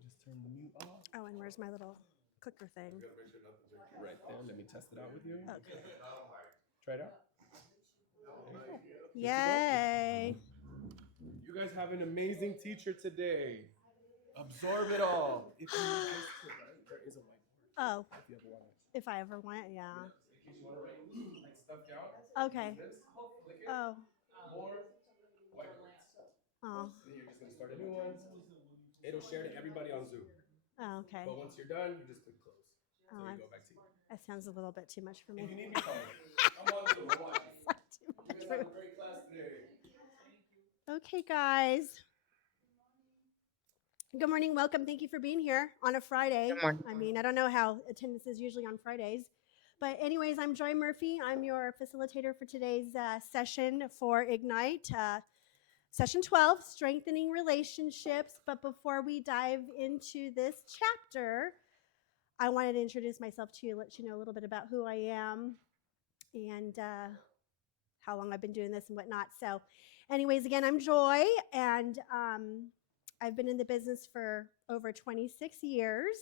Just turn the mute off. Oh, and where's my little clicker thing? You gotta make sure nothing's right there. Let me test it out with you. Okay. Try it out. Yay. You guys have an amazing teacher today. Absorb it all. If you need this to write, there is a whiteboard. Oh, If you ever want it. if I ever want it, yeah. In case you want to write like stuff down. Okay. This, click it. Oh. More whiteboards. Oh. Then you're just gonna start a new one. It'll share to everybody on Zoom. Oh, okay. But once you're done, you just click close. So Oh, you go back to you. that sounds a little bit too much for me. If you need me, call me. I'm on Zoom. I'm watching. You guys have a great class today. Okay, guys. Good morning. Welcome. Thank you for being here on a Friday. Good morning. I mean, I don't know how attendance is usually on Fridays. But anyways, I'm Joy Murphy. I'm your facilitator for today's session for Ignite. Session 12, Strengthening Relationships. But before we dive into this chapter, I wanted to introduce myself to you, let you know a little bit about who I am and how long I've been doing this and whatnot. So anyways, again, I'm Joy, and I've been in the business for over 26 years.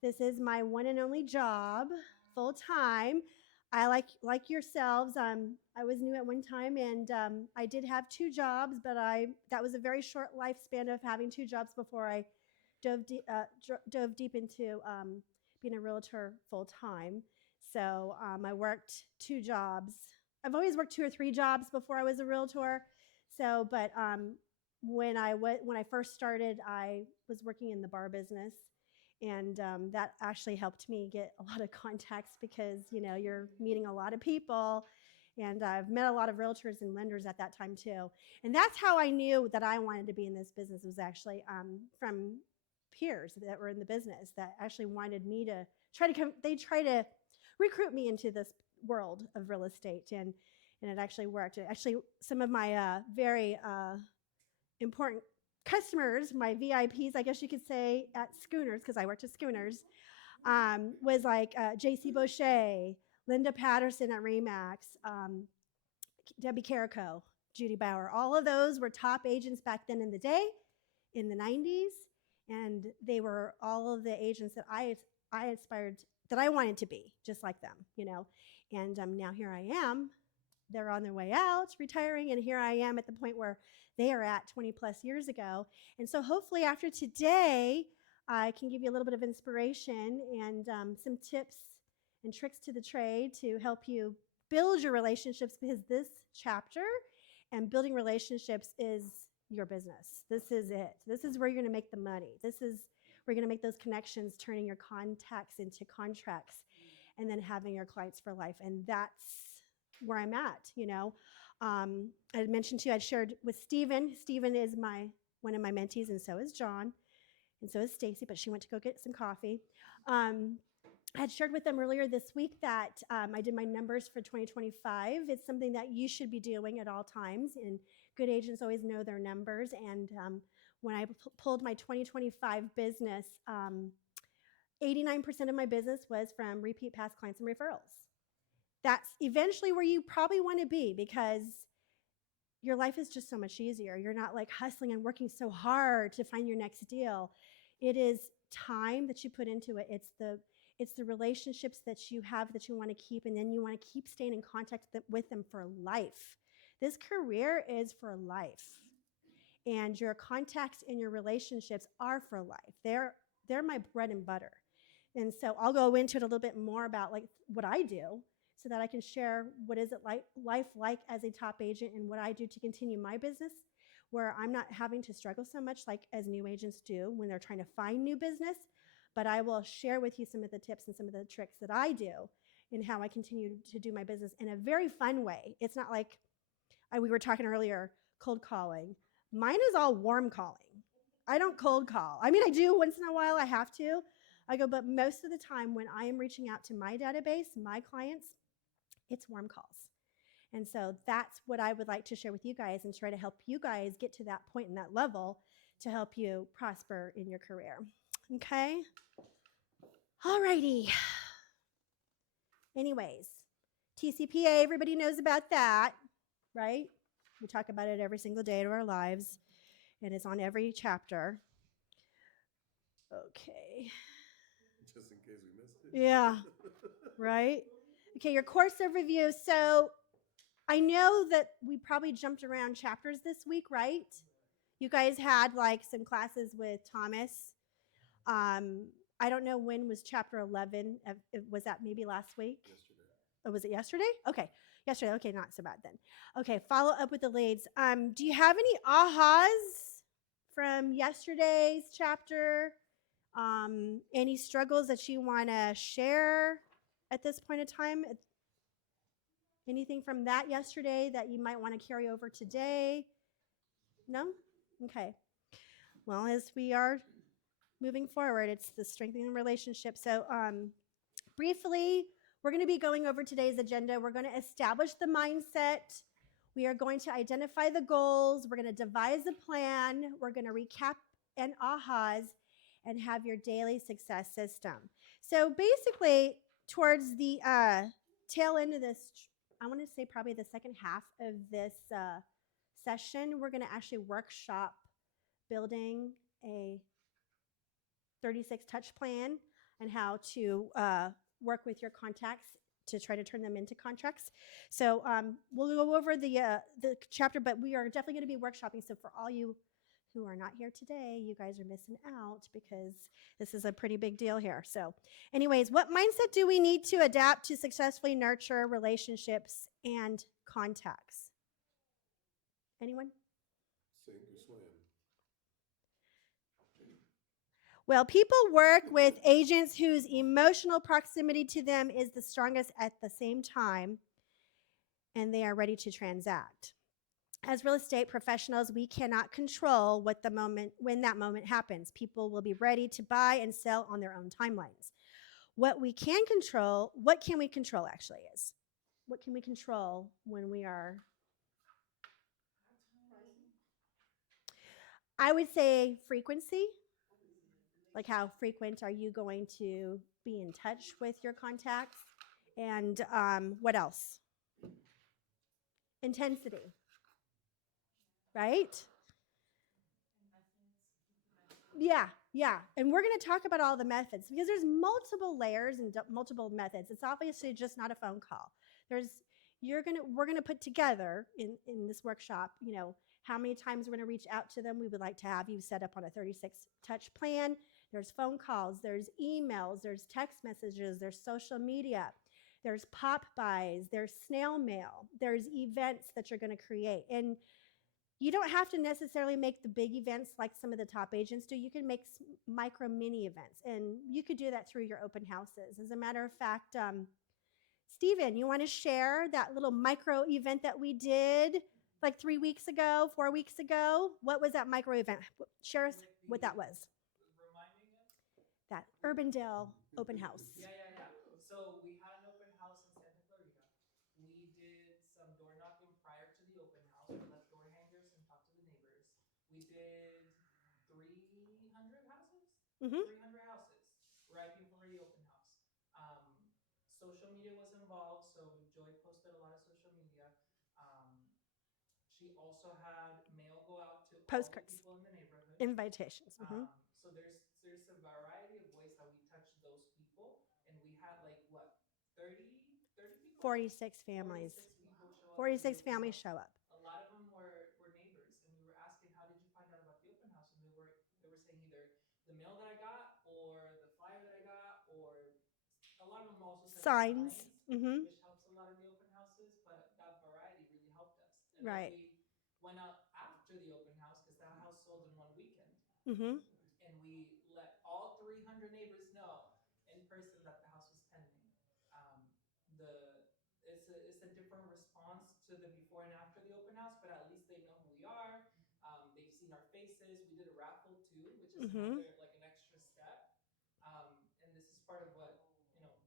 This is my one and only job, full time. I like yourselves. I was new at one time, and I did have two jobs, but that was a very short lifespan of having two jobs before I dove deep into being a realtor full time. So I worked two jobs. I've always worked two or three jobs before I was a realtor. So, but when I first started, I was working in the bar business. And that actually helped me get a lot of contacts because, you know, you're meeting a lot of people. And I've met a lot of realtors and lenders at that time, too. And that's how I knew that I wanted to be in this business, was actually from peers that were in the business that actually wanted me to they try to recruit me into this world of real estate. And it actually worked. Actually, some of my very important customers, my VIPs, I guess you could say, at Schooners, because I worked at Schooners, was like J.C. Boucher, Linda Patterson at Remax, Debbie Carico, Judy Bauer. All of those were top agents back then in the day, in the 90s, and they were all of the agents that I aspired, that I wanted to be, just like them, you know. And now here I am. They're on their way out, retiring, and here I am at the point where they are at 20 plus years ago. And so hopefully after today, I can give you a little bit of inspiration and some tips and tricks to the trade to help you build your relationships, because this chapter and building relationships is your business. This is it. This is where you're going to make the money. This is where you're going to make those connections, turning your contacts into contracts, and then having your clients for life. And that's where I'm at, you know. I had mentioned to you, I'd shared with Stephen. Stephen is one of my mentees, and so is John, and so is Stacy, but she went to go get some coffee. I had shared with them earlier this week that I did my numbers for 2025. It's something that you should be doing at all times, and good agents always know their numbers. And when I pulled my 2025 business, 89% of my business was from repeat past clients and referrals. That's eventually where you probably want to be, because your life is just so much easier. You're not like hustling and working so hard to find your next deal. It is time that you put into it. It's the relationships that you have that you want to keep, and then you want to keep staying in contact with them for life. This career is for life, and your contacts and your relationships are for life. They're my bread and butter. And so I'll go into it a little bit more about like what I do, so that I can share what is it like life like as a top agent, and what I do to continue my business, where I'm not having to struggle so much like as new agents do when they're trying to find new business. But I will share with you some of the tips and some of the tricks that I do and how I continue to do my business in a very fun way. It's not like we were talking earlier, cold calling. Mine is all warm calling. I don't cold call. I mean, I do once in a while, I have to. But most of the time when I am reaching out to my database, my clients, it's warm calls. And so that's what I would like to share with you guys, and try to help you guys get to that point and that level to help you prosper in your career. Okay? Alrighty. Anyways, TCPA, everybody knows about that, right? We talk about it every single day of our lives, and it's on every chapter. Okay. Just in case we missed it. Yeah. Right? Okay, your course overview. So I know that we probably jumped around chapters this week, right? You guys had like some classes with Thomas. I don't know when was chapter 11. Was that maybe last week? Yesterday. Oh, was it yesterday? Okay. Yesterday. Okay, not so bad then. Okay, follow up with the leads. Do you have any ahas from yesterday's chapter? Any struggles that you want to share at this point in time? Anything from that yesterday that you might want to carry over today? No? Okay. Well, as we are moving forward, it's the strengthening relationship. So, briefly, we're going to be going over today's agenda. We're going to establish the mindset. We are going to identify the goals. We're going to devise a plan. We're going to recap and ahas and have your daily success system. So basically, towards the tail end of this, I want to say probably the second half of this session, we're going to actually workshop building a 36 touch plan and how to work with your contacts to try to turn them into contracts. So we'll go over the chapter, but we are definitely going to be workshopping. So for all you who are not here today, you guys are missing out because this is a pretty big deal here. So anyways, what mindset do we need to adapt to successfully nurture relationships and contacts? Anyone? Sink or swim. Well, people work with agents whose emotional proximity to them is the strongest at the same time, and they are ready to transact. As real estate professionals, we cannot control when that moment happens. People will be ready to buy and sell on their own timelines. What we can control, what can we control actually is, what can we control when we are, I would say frequency. Like how frequent are you going to be in touch with your contacts? And what else? Intensity, right? Yeah, yeah. And we're going to talk about all the methods because there's multiple layers and multiple methods. It's obviously just not a phone call. We're going to put together in this workshop, how many times we're going to reach out to them. We would like to have you set up on a 36 touch plan. There's phone calls, there's emails, there's text messages, there's social media, there's pop buys, there's snail mail, there's events that you're going to create. And you don't have to necessarily make the big events like some of the top agents do. You can make micro mini events, and you could do that through your open houses. As a matter of fact, Stephen, you want to share that little micro event that we did like 3 weeks ago, 4 weeks ago? What was that micro event? Share us what that was. That Urbandale open house. Yeah. So we had an open house in Santa Clarita. We did some door knocking prior to the open house. We left door hangers and talked to the neighbors. We did 300 houses? 300 houses right before the open house. Social media was involved, so Joy posted a lot of social media. She also had mail go out to Postcards. all the people in the neighborhood. Invitations. So there's a variety of ways how we touch those people, and we had like what 30 people, 46 families. 46 families show up. A lot of them were neighbors, and we were asking, how did you find out about the open house? And they were saying either the mail that I got, or the flyer that I got, or a lot of them also said Signs. which helps a lot in the open houses. But that variety really helped us. And Right. then we went out after the open house because that house sold in one weekend. And we let all 300 neighbors know in person that the house was pending. It's a different response to the before and after the open house, but at least they know who we are. They've seen our faces. We did a raffle too, which is another like an extra step. And this is part of what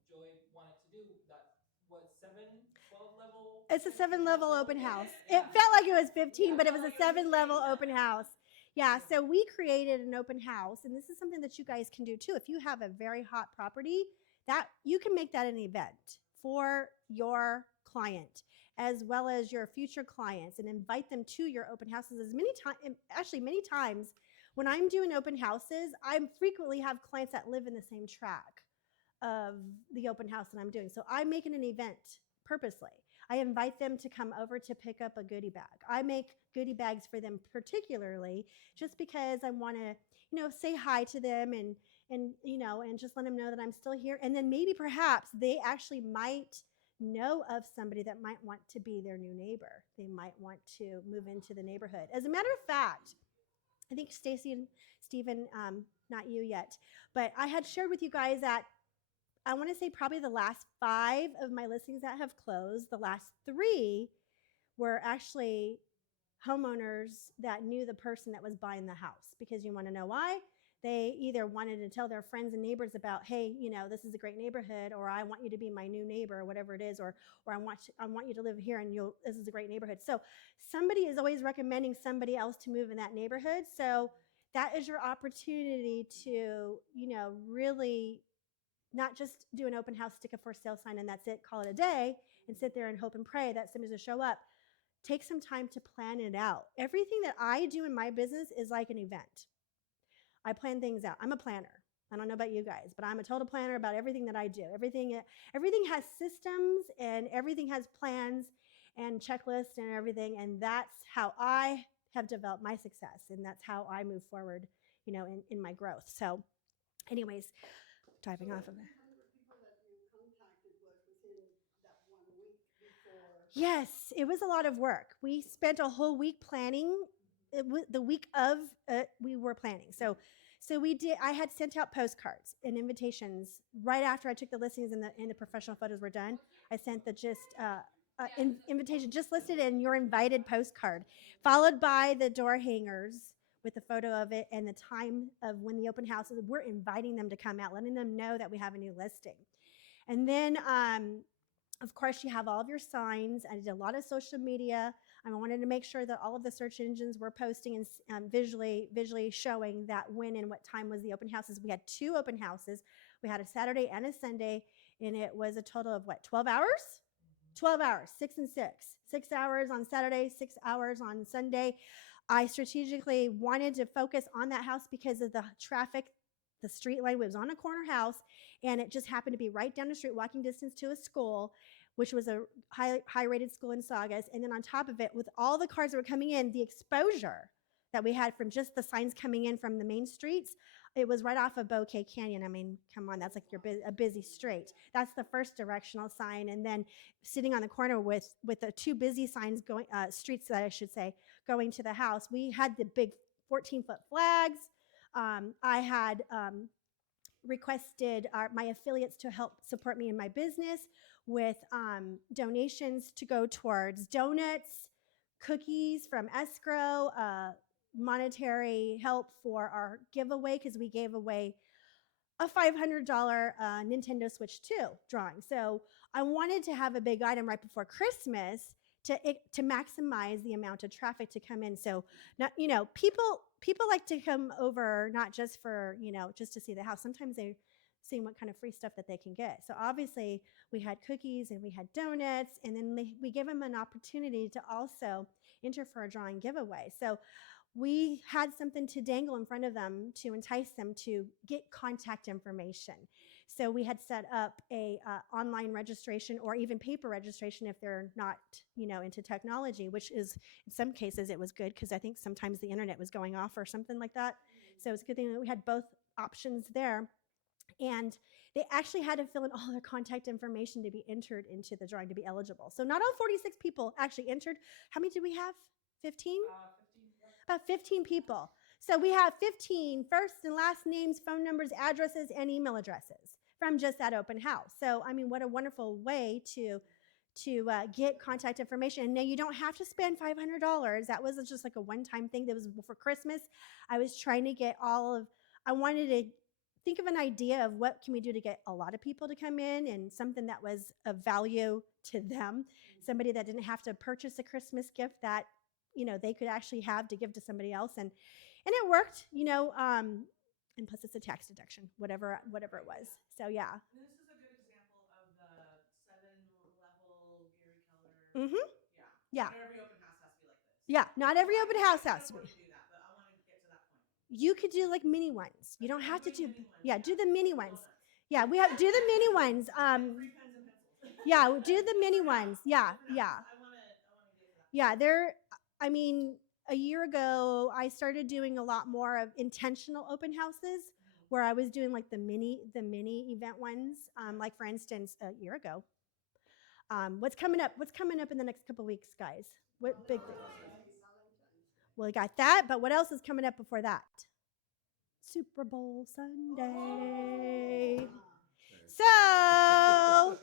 Joy wanted to do. That 12 level. It's a 7-level open house. It felt like it was 15, but it was a 7-level open house. Yeah, so we created an open house, and this is something that you guys can do too. If you have a very hot property, that you can make that an event for your client as well as your future clients and invite them to your open houses many times when I'm doing open houses, I frequently have clients that live in the same track of the open house that I'm doing. So I'm making an event purposely. I invite them to come over to pick up a goodie bag. I make goodie bags for them particularly just because I want to, say hi to them and just let them know that I'm still here. And then maybe perhaps they actually might know of somebody that might want to be their new neighbor. They might want to move into the neighborhood. As a matter of fact, I think Stacy and Stephen, not you yet, but I had shared with you guys that I want to say probably the last 5 of my listings that have closed, the last 3 were actually homeowners that knew the person that was buying the house. Because you want to know why? They either wanted to tell their friends and neighbors about, hey, this is a great neighborhood, or I want you to be my new neighbor, or whatever it is, or I want you to live here, and this is a great neighborhood. So somebody is always recommending somebody else to move in that neighborhood. So that is your opportunity to, really not just do an open house, stick a for sale sign, and that's it, call it a day, and sit there and hope and pray that somebody's going to show up. Take some time to plan it out. Everything that I do in my business is like an event. I plan things out. I'm a planner. I don't know about you guys, but I'm a total planner about everything that I do. Everything has systems and everything has plans and checklists and everything, and that's how I have developed my success, and that's how I move forward, in my growth. So, anyways, diving off of that. How many people that you contacted was within that 1 week before? Yes, it was a lot of work. We spent a whole week planning. The week of we were planning. So we did. I had sent out postcards and invitations right after I took the listings and the professional photos were done. I sent the invitation just listed in your invited postcard, followed by the door hangers with a photo of it and the time of when the open house is. We're inviting them to come out, letting them know that we have a new listing. And then, of course, you have all of your signs. I did a lot of social media. I wanted to make sure that all of the search engines were posting and visually showing that when and what time was the open houses. We had 2 open houses. We had a Saturday and a Sunday, and it was a total of 12 hours? 12 hours, 6 and 6. 6 hours on Saturday, 6 hours on Sunday. I strategically wanted to focus on that house because of the traffic. The street line was on a corner house, and it just happened to be right down the street, walking distance to a school, which was a high-rated school in Saugus. And then on top of it, with all the cars that were coming in, the exposure that we had from just the signs coming in from the main streets, it was right off of Bouquet Canyon. I mean, come on, that's like a busy street. That's the first directional sign. And then sitting on the corner with the 2 busy signs going, streets that I should say, going to the house, we had the big 14-foot flags. I had requested my affiliates to help support me in my business with donations to go towards donuts, cookies from escrow, monetary help for our giveaway, because we gave away a $500 Nintendo Switch 2 drawing. So I wanted to have a big item right before Christmas to maximize the amount of traffic to come in. So, not, people like to come over not just for, just to see the house. Sometimes they're seeing what kind of free stuff that they can get. So obviously we had cookies and we had donuts, and then we gave them an opportunity to also enter for a drawing giveaway. So we had something to dangle in front of them to entice them to get contact information. So we had set up a online registration or even paper registration if they're not, into technology, which is in some cases it was good because I think sometimes the internet was going off or something like that. So it's a good thing that we had both options there. And they actually had to fill in all their contact information to be entered into the drawing to be eligible. So not all 46 people actually entered. How many did we have? 15? 15. About 15 people. So we have 15 first and last names, phone numbers, addresses, and email addresses from just that open house. So, I mean, what a wonderful way to get contact information. And now you don't have to spend $500. That was just like a one-time thing. That was for Christmas. I was trying to get I wanted to think of an idea of what can we do to get a lot of people to come in and something that was of value to them. Somebody that didn't have to purchase a Christmas gift that, they could actually have to give to somebody else. And it worked, and plus it's a tax deduction, whatever it was. So yeah. And this is a good example of the 7-level Gary Keller. Mm-hmm. Yeah. Yeah. Not every open house has to be like this. Yeah. Not every open house has to be. Do that, but I want to get to that point. You could do like mini ones. You don't have to do, yeah, do the mini ones. Yeah, we have, do the mini ones. Yeah, do the mini ones. Yeah, yeah. Yeah, I mean, a year ago, I started doing a lot more of intentional open houses where I was doing like the mini event ones. Like for instance, a year ago. What's coming up? What's coming up in the next couple weeks, guys? What big thing? Well, we got that, but what else is coming up before that? Super Bowl Sunday. So,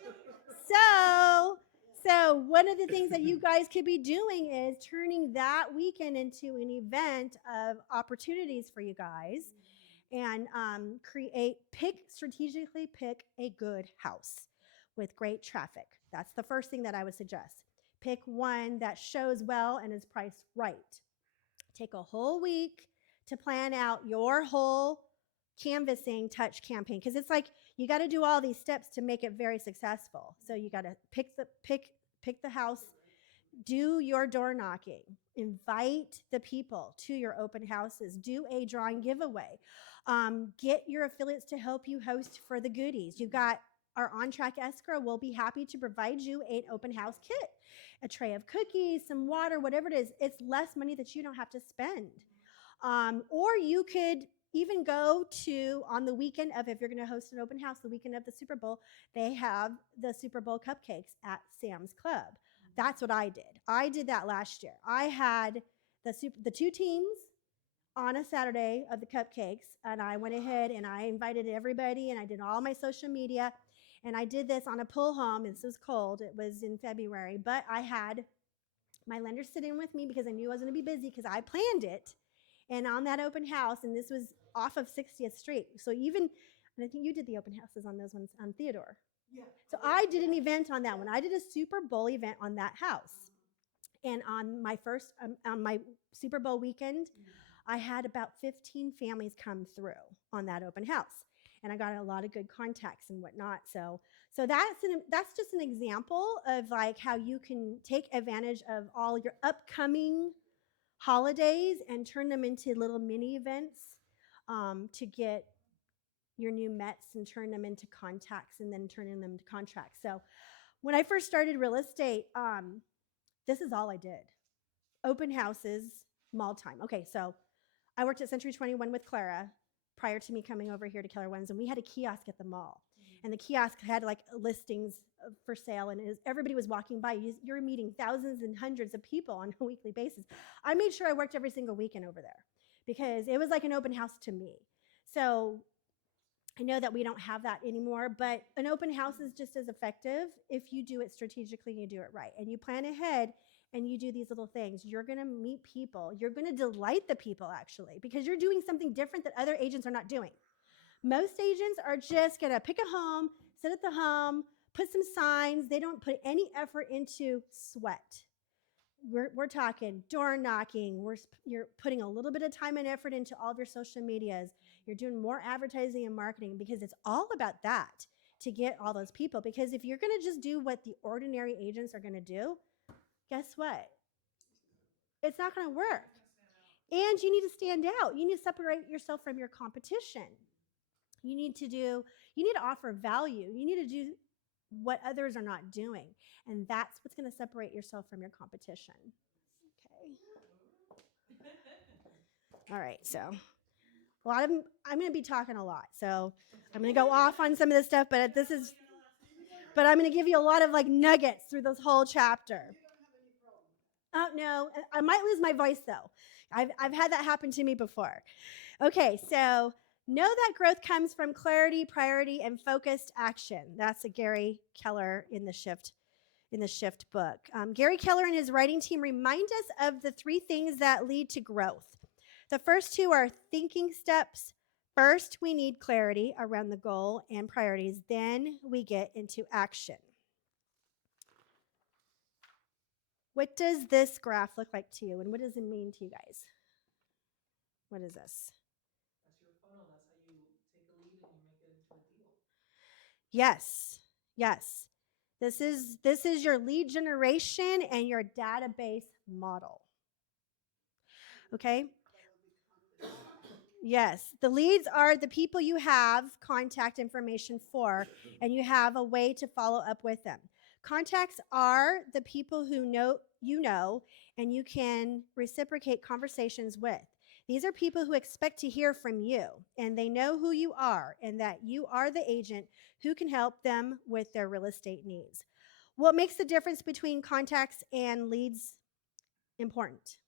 so one of the things that you guys could be doing is turning that weekend into an event of opportunities for you guys, and strategically pick a good house with great traffic. That's the first thing that I would suggest. Pick one that shows well and is priced right. Take a whole week to plan out your whole canvassing touch campaign, because it's like you got to do all these steps to make it very successful. So you got to pick the house, do your door knocking, invite the people to your open houses, do a drawing giveaway, get your affiliates to help you host for the goodies. You've got our On Track Escrow will be happy to provide you an open house kit, a tray of cookies, some water, whatever it is. It's less money that you don't have to spend. Or you could even go to, on the weekend of, if you're going to host an open house, the weekend of the Super Bowl, they have the Super Bowl cupcakes at Sam's Club. That's what I did. I did that last year. I had the two teams on a Saturday of the cupcakes, and I went ahead and I invited everybody, and I did all my social media, and I did this on a pull home. This was cold. It was in February, but I had my lender sit in with me because I knew I was going to be busy because I planned it. And on that open house, and this was off of 60th Street. So even, and I think you did the open houses on those ones on Theodore. Yeah. So I did an event on that one. I did a Super Bowl event on that house. And on my first, on my Super Bowl weekend, I had about 15 families come through on that open house. And I got a lot of good contacts and whatnot. So that's just an example of like how you can take advantage of all your upcoming holidays and turn them into little mini events, to get your new Mets and turn them into contacts and then turning them to contracts. So when I first started real estate, this is all I did. Open houses, mall time. Okay, so I worked at Century 21 with Clara prior to me coming over here to Keller Williams, and we had a kiosk at the mall. And the kiosk had like listings for sale, and everybody was walking by. You're meeting thousands and hundreds of people on a weekly basis. I made sure I worked every single weekend over there because it was like an open house to me. So I know that we don't have that anymore, but an open house is just as effective if you do it strategically and you do it right. And you plan ahead and you do these little things. You're going to meet people. You're going to delight the people, actually, because you're doing something different that other agents are not doing. Most agents are just going to pick a home, sit at the home, put some signs. They don't put any effort into sweat. We're talking door knocking. You're putting a little bit of time and effort into all of your social medias. You're doing more advertising and marketing because it's all about that to get all those people. Because if you're going to just do what the ordinary agents are going to do, guess what? It's not going to work. And you need to stand out. You need to separate yourself from your competition. You need to offer value. You need to do what others are not doing. And that's what's going to separate yourself from your competition. Okay. All right. So I'm going to be talking a lot. So I'm going to go off on some of this stuff, but I'm going to give you a lot of like nuggets through this whole chapter. Oh, no, I might lose my voice though. I've had that happen to me before. Okay. So know that growth comes from clarity, priority, and focused action. That's a Gary Keller in the Shift book. Gary Keller and his writing team remind us of the 3 things that lead to growth. The first 2 are thinking steps. First, we need clarity around the goal and priorities. Then we get into action. What does this graph look like to you, and what does it mean to you guys? What is this? That's your funnel. That's how you take a lead and you make it into a deal. Yes. This is your lead generation and your database model. Okay? Yes, the leads are the people you have contact information for, and you have a way to follow up with them. Contacts are the people who know, and you can reciprocate conversations with. These are people who expect to hear from you, and they know who you are, and that you are the agent who can help them with their real estate needs. What makes the difference between contacts and leads important,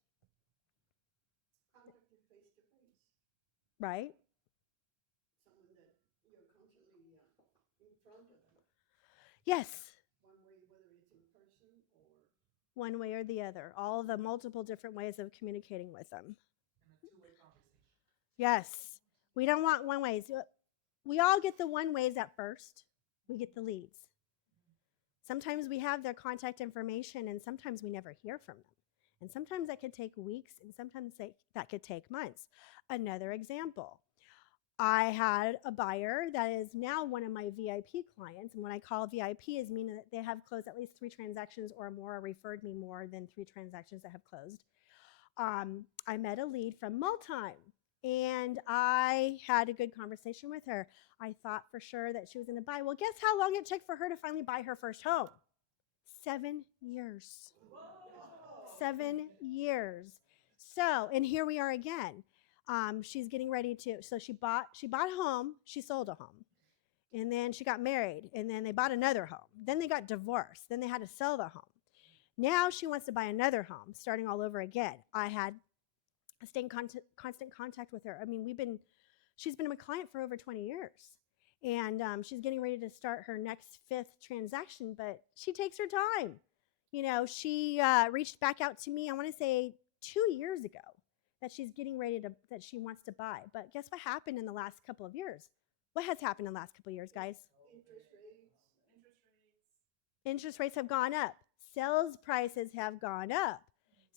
Contact you face to face, right? someone that you're constantly in front of them, Yes, one way, whether it's in person or one way or the other, all the multiple different ways of communicating with them. And a two-way conversation. Yes, we don't want one ways. We all get the one ways at first, we get the leads. Sometimes we have their contact information, and sometimes we never hear from them. And sometimes that could take weeks, and sometimes that could take months. Another example, I had a buyer that is now one of my VIP clients. And when I call VIP is meaning that they have closed at least 3 transactions or more, or referred me more than 3 transactions that have closed. I met a lead from Multime, and I had a good conversation with her. I thought for sure that she was going to buy. Well, guess how long it took for her to finally buy her first home? 7 years. 7 years. So, and here we are again. She's getting ready to. So she bought a home. She sold a home, and then she got married, and then they bought another home. Then they got divorced. Then they had to sell the home. Now she wants to buy another home, starting all over again. I had stayed in constant contact with her. I mean, she's been my client for over 20 years. And she's getting ready to start her next 5th transaction, but she takes her time. You know, she reached back out to me, I want to say 2 years ago, that she's getting ready that she wants to buy. But guess what happened in the last couple of years? What has happened in the last couple of years, guys? interest rates. Interest rates have gone up. Sales prices have gone up.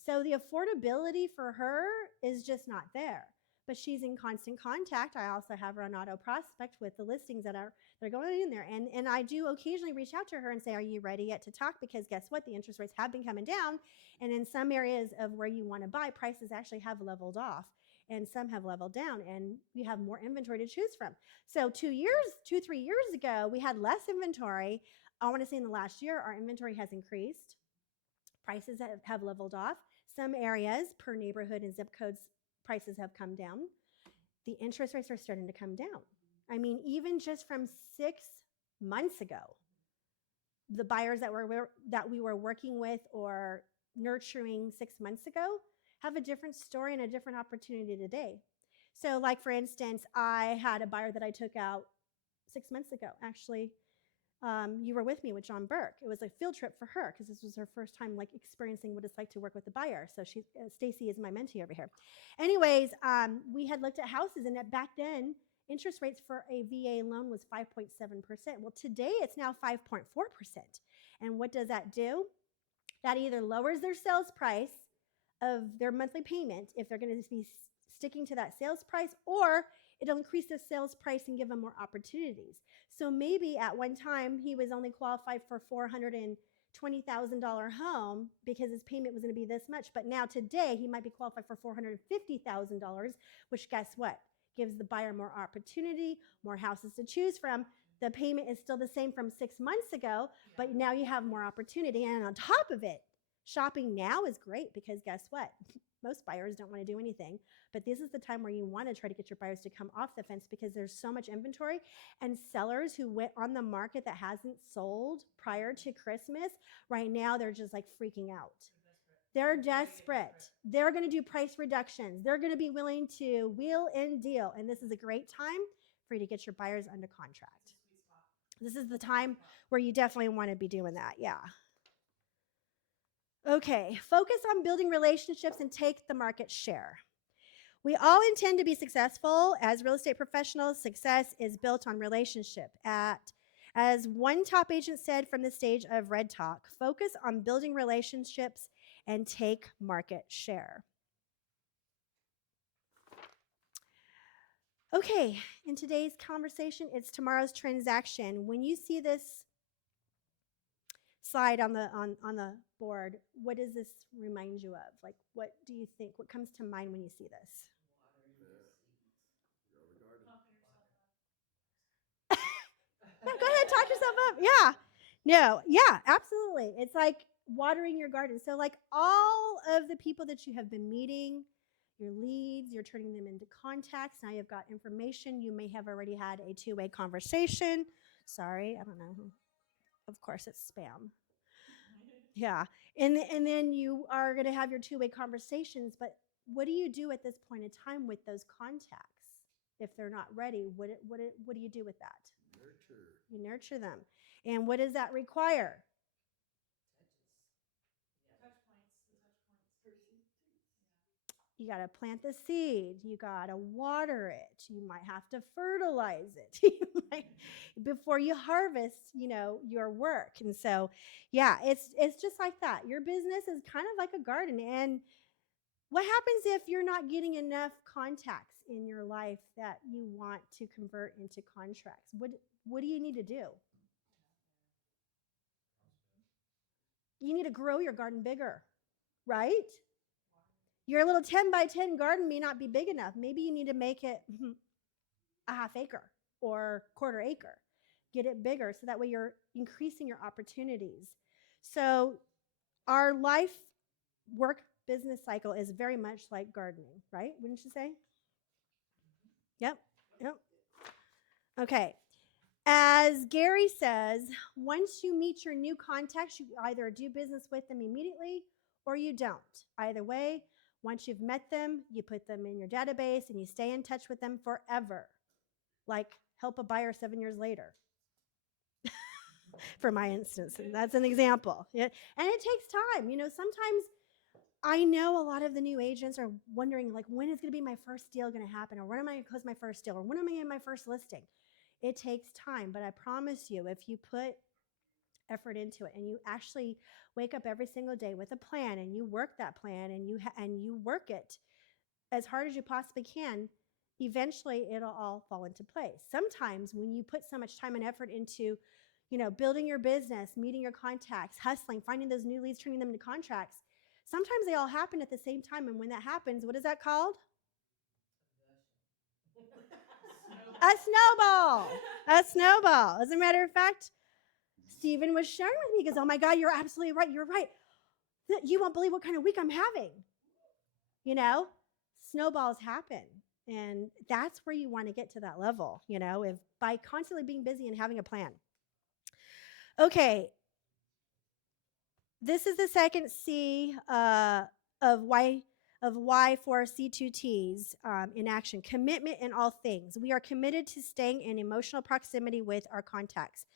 So the affordability for her is just not there. But she's in constant contact. I also have her on auto prospect with the listings they're going in there. And I do occasionally reach out to her and say, are you ready yet to talk? Because guess what? The interest rates have been coming down. And in some areas of where you want to buy, prices actually have leveled off. And some have leveled down, and you have more inventory to choose from. So 3 years ago, we had less inventory. I want to say in the last year, our inventory has increased. Prices have leveled off. Some areas per neighborhood and zip codes, prices have come down. The interest rates are starting to come down. I mean, even just from 6 months ago, the buyers that we were working with or nurturing 6 months ago have a different story and a different opportunity today. So, like for instance, I had a buyer that I took out 6 months ago, actually. You were with me with John Burke. It was a field trip for her because this was her first time like experiencing what it's like to work with a buyer. So Stacy is my mentee over here. Anyways, we had looked at houses, and back then interest rates for a VA loan was 5.7%. Well, today it's now 5.4%. And what does that do? That either lowers their sales price of their monthly payment if they're going to be sticking to that sales price, or it'll increase the sales price and give them more opportunities. So maybe at one time he was only qualified for $420,000 home because his payment was going to be this much. But now today he might be qualified for $450,000, which guess what? Gives the buyer more opportunity, more houses to choose from. The payment is still the same from 6 months ago, but now you have more opportunity. And on top of it, shopping now is great because guess what? Most buyers don't want to do anything, but this is the time where you want to try to get your buyers to come off the fence because there's so much inventory, and sellers who went on the market that hasn't sold prior to Christmas, right now they're just like freaking out. They're desperate. They're going to do price reductions. They're going to be willing to wheel and deal, and this is a great time for you to get your buyers under contract. This is the time where you definitely want to be doing that. Yeah. Okay, focus on building relationships and take the market share. We all intend to be successful as real estate professionals. Success is built on relationship. As one top agent said from the stage of Red Talk, focus on building relationships and take market share. Okay, in today's conversation, it's tomorrow's transaction. When you see this slide on the board, what does this remind you of? Like, what do you think? What comes to mind when you see this? yourself up. Yeah. No, yeah, absolutely. It's like watering your garden. So, like all of the people that you have been meeting, your leads, you're turning them into contacts. Now you've got information. You may have already had a two-way conversation. Sorry, I don't know. Of course, it's spam. Yeah. And then you are going to have your two-way conversations, but what do you do at this point in time with those contacts if they're not ready? What do you do with that? Nurture. You nurture them. And what does that require? You got to plant the seed. You got to water it. You might have to fertilize it before you harvest, your work. And so, yeah, it's just like that. Your business is kind of like a garden. And what happens if you're not getting enough contacts in your life that you want to convert into contracts? What do you need to do? You need to grow your garden bigger, right? Your little 10 by 10 garden may not be big enough. Maybe you need to make it a half acre or quarter acre. Get it bigger so that way you're increasing your opportunities. So our life work business cycle is very much like gardening, right? Wouldn't you say? Yep. Okay. As Gary says, once you meet your new contacts, you either do business with them immediately or you don't. Either way, once you've met them, you put them in your database and you stay in touch with them forever. Like help a buyer 7 years later. For my instance, and that's an example. Yeah. And it takes time. Sometimes I know a lot of the new agents are wondering, like, when is going to be my first deal going to happen? Or when am I going to close my first deal? Or when am I going to get my first listing? It takes time, but I promise you, if you put effort into it and you actually wake up every single day with a plan and you work that plan and you work it as hard as you possibly can, eventually it'll all fall into place. Sometimes when you put so much time and effort into, building your business, meeting your contacts, hustling, finding those new leads, turning them into contracts, sometimes they all happen at the same time. And when that happens, what is that called? A snowball. A snowball. As a matter of fact, Stephen was sharing with me, he goes, oh my God, you're absolutely right. You're right. You won't believe what kind of week I'm having. Snowballs happen. And that's where you want to get to that level, if by constantly being busy and having a plan. Okay. This is the second C of why for C2Ts in action. Commitment in all things. We are committed to staying in emotional proximity with our contacts.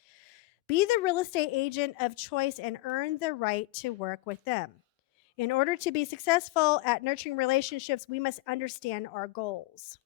Be the real estate agent of choice and earn the right to work with them. In order to be successful at nurturing relationships, we must understand our goals.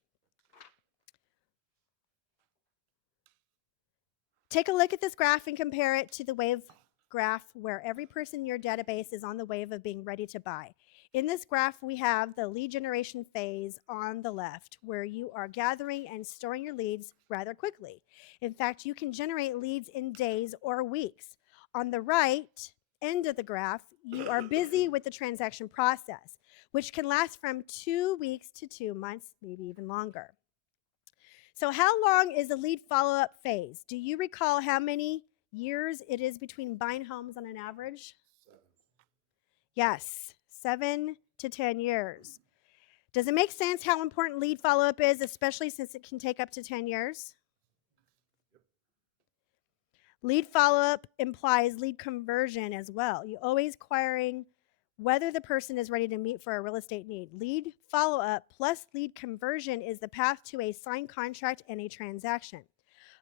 Take a look at this graph and compare it to the wave graph where every person in your database is on the wave of being ready to buy. In this graph, we have the lead generation phase on the left, where you are gathering and storing your leads rather quickly. In fact, you can generate leads in days or weeks. On the right end of the graph, you are busy with the transaction process, which can last from 2 weeks to 2 months, maybe even longer. So how long is the lead follow-up phase? Do you recall how many years it is between buying homes on an average? 7. Yes, 7 to 10 years. Does it make sense how important lead follow-up is, especially since it can take up to 10 years? Yep. Lead follow-up implies lead conversion as well. You always querying whether the person is ready to meet for a real estate need. Lead follow-up plus lead conversion is the path to a signed contract and a transaction.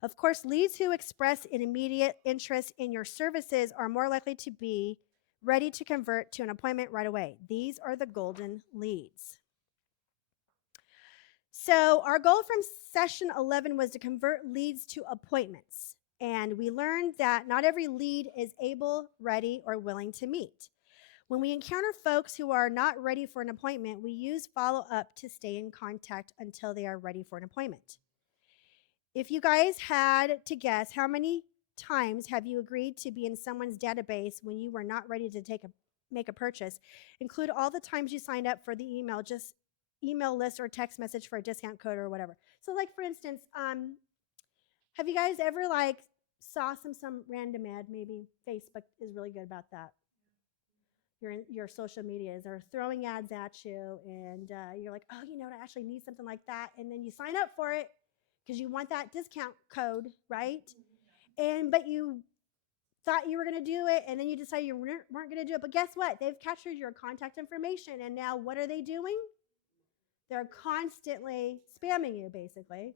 Of course, leads who express an immediate interest in your services are more likely to be ready to convert to an appointment right away. These are the golden leads. So our goal from session 11 was to convert leads to appointments. And we learned that not every lead is able, ready, or willing to meet. When we encounter folks who are not ready for an appointment, we use follow-up to stay in contact until they are ready for an appointment. If you guys had to guess, how many times have you agreed to be in someone's database when you were not ready to make a purchase? Include all the times you signed up for the email, just email list or text message for a discount code or whatever. So like, for instance, have you guys ever saw some random ad, maybe Facebook is really good about that. Your social medias are throwing ads at you, and you're like, oh, you know what, I actually need something like that, and then you sign up for it because you want that discount code, right? But you thought you were going to do it, and then you decided you weren't going to do it. But guess what? They've captured your contact information, and now what are they doing? They're constantly spamming you, basically,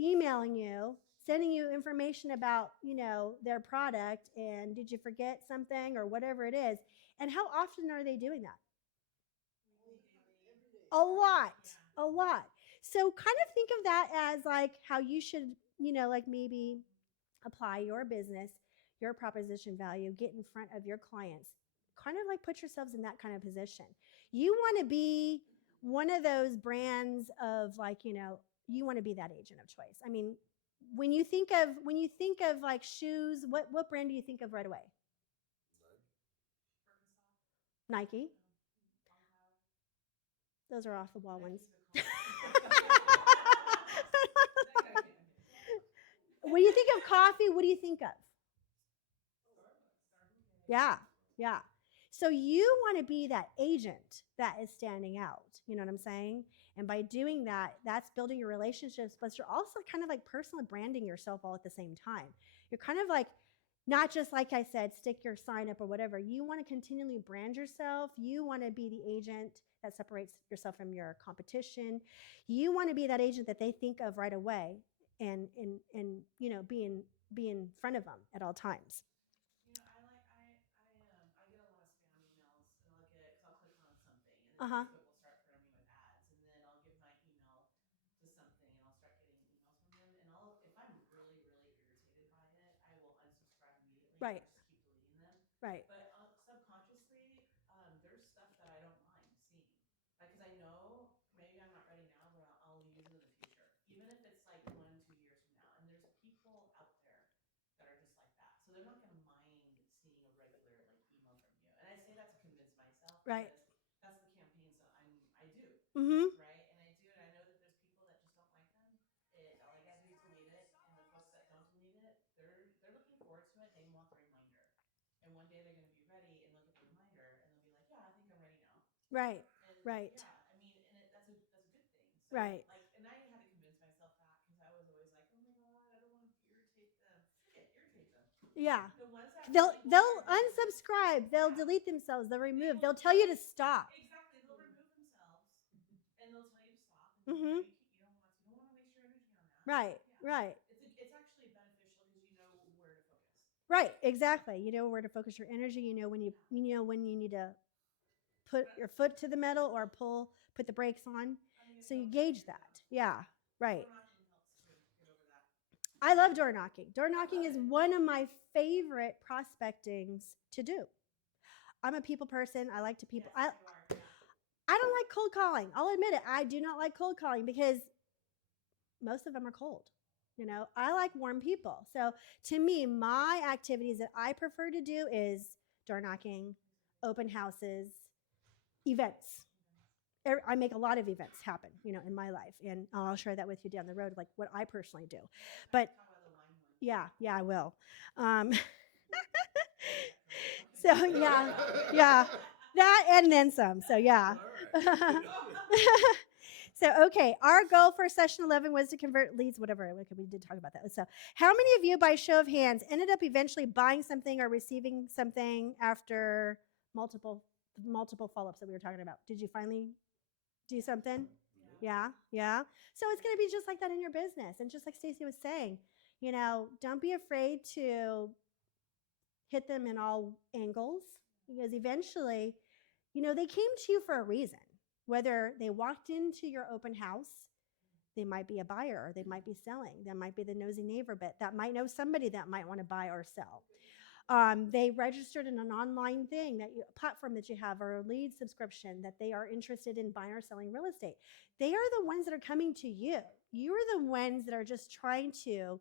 emailing you, sending you information about, their product, and did you forget something or whatever it is. And how often are they doing that? A lot. So kind of think of that as like how you should, like maybe apply your business, your proposition value, get in front of your clients, kind of like put yourselves in that kind of position. You want to be one of those brands of like, you want to be that agent of choice. I mean, when you think of like shoes, what brand do you think of right away? Nike. Those are off the wall ones. When you think of coffee, what do you think of? Yeah. So you want to be that agent that is standing out. You know what I'm saying? And by doing that, that's building your relationships, but you're also kind of like personally branding yourself all at the same time. You're kind of like, not just like I said, stick your sign up or whatever. You want to continually brand yourself. You want to be the agent that separates yourself from your competition. You want to be that agent that they think of right away and be in front of them at all times. Uh-huh. Facebook will start throwing me with ads, and then I'll give my email to something, and I'll start getting emails from them. And if I'm really, really irritated by it, I will unsubscribe immediately. Right. And just keep deleting them. Right. But subconsciously, there's stuff that I don't mind seeing, because I know maybe I'm not ready now, but I'll use it in the future, even if it's like 1, 2 years from now. And there's people out there that are just like that, so they're not going to mind seeing a regular like email from you. And I say that to convince myself, Right. because that's the campaigns that I do, Mm-hmm. right? And I do it. I know that there's people that just don't like them. All I gotta do is delete it, and the folks that don't delete it, they're looking forward to it. They want the reminder, and one day they're gonna be ready and look at the reminder, and they'll be like, "Yeah, I think I'm ready now." Right. And Right. yeah, I mean, and that's a good thing. So, Right. like, and I had to convince myself that, because I was always like, "Oh my god, I don't want to irritate them." Irritate them. Yeah. The ones that They'll really they'll want your business- unsubscribe. They'll Yeah. delete themselves. They'll remove. will They'll tell you to tell stop. Exactly, they'll remove themselves, and they'll tell you to stop. And Mm-hmm. you don't want to. You don't want to waste your energy on that. Right. Yeah. Right. It's actually beneficial because you know where to focus. Right. Exactly. You know where to focus your energy. You know when you need to put your foot to the metal or put the brakes on. So you gauge that. Yeah. Right. Door knocking helps too. Get over that. I love door knocking. Door knocking is one of my favorite prospectings to do. I'm a people person. I like to people. Yes, you are. Yeah. I don't like cold calling. I'll admit it. I do not like cold calling because most of them are cold. I like warm people. So to me, my activities that I prefer to do is door knocking, open houses, events. I make a lot of events happen, in my life, and I'll share that with you down the road, like what I personally do. But Talk about the wine one. yeah, I will. So yeah, that and then some. So yeah. All right. So, okay, our goal for session 11 was to convert leads, whatever. Okay, we did talk about that. So, how many of you, by show of hands, ended up eventually buying something or receiving something after multiple follow-ups that we were talking about? Did you finally do something? Yeah. So, it's going to be just like that in your business. And just like Stacey was saying, don't be afraid to hit them in all angles, because eventually, they came to you for a reason. Whether they walked into your open house, they might be a buyer, or they might be selling. They might be the nosy neighbor that might know somebody that might want to buy or sell. They registered in an online platform that you have, or a lead subscription that they are interested in buying or selling real estate. They are the ones that are coming to you. You are the ones that are just trying to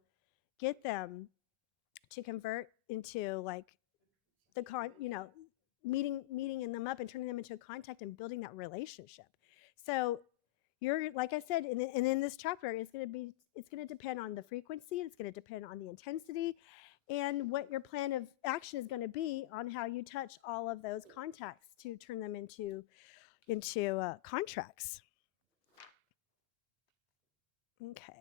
get them to convert into like meeting them up and turning them into a contact and building that relationship. So you're, like I said, and in this chapter, it's going to depend on the frequency. It's going to depend on the intensity. and what your plan of action is going to be on how you touch all of those contacts to turn them into contracts. Okay.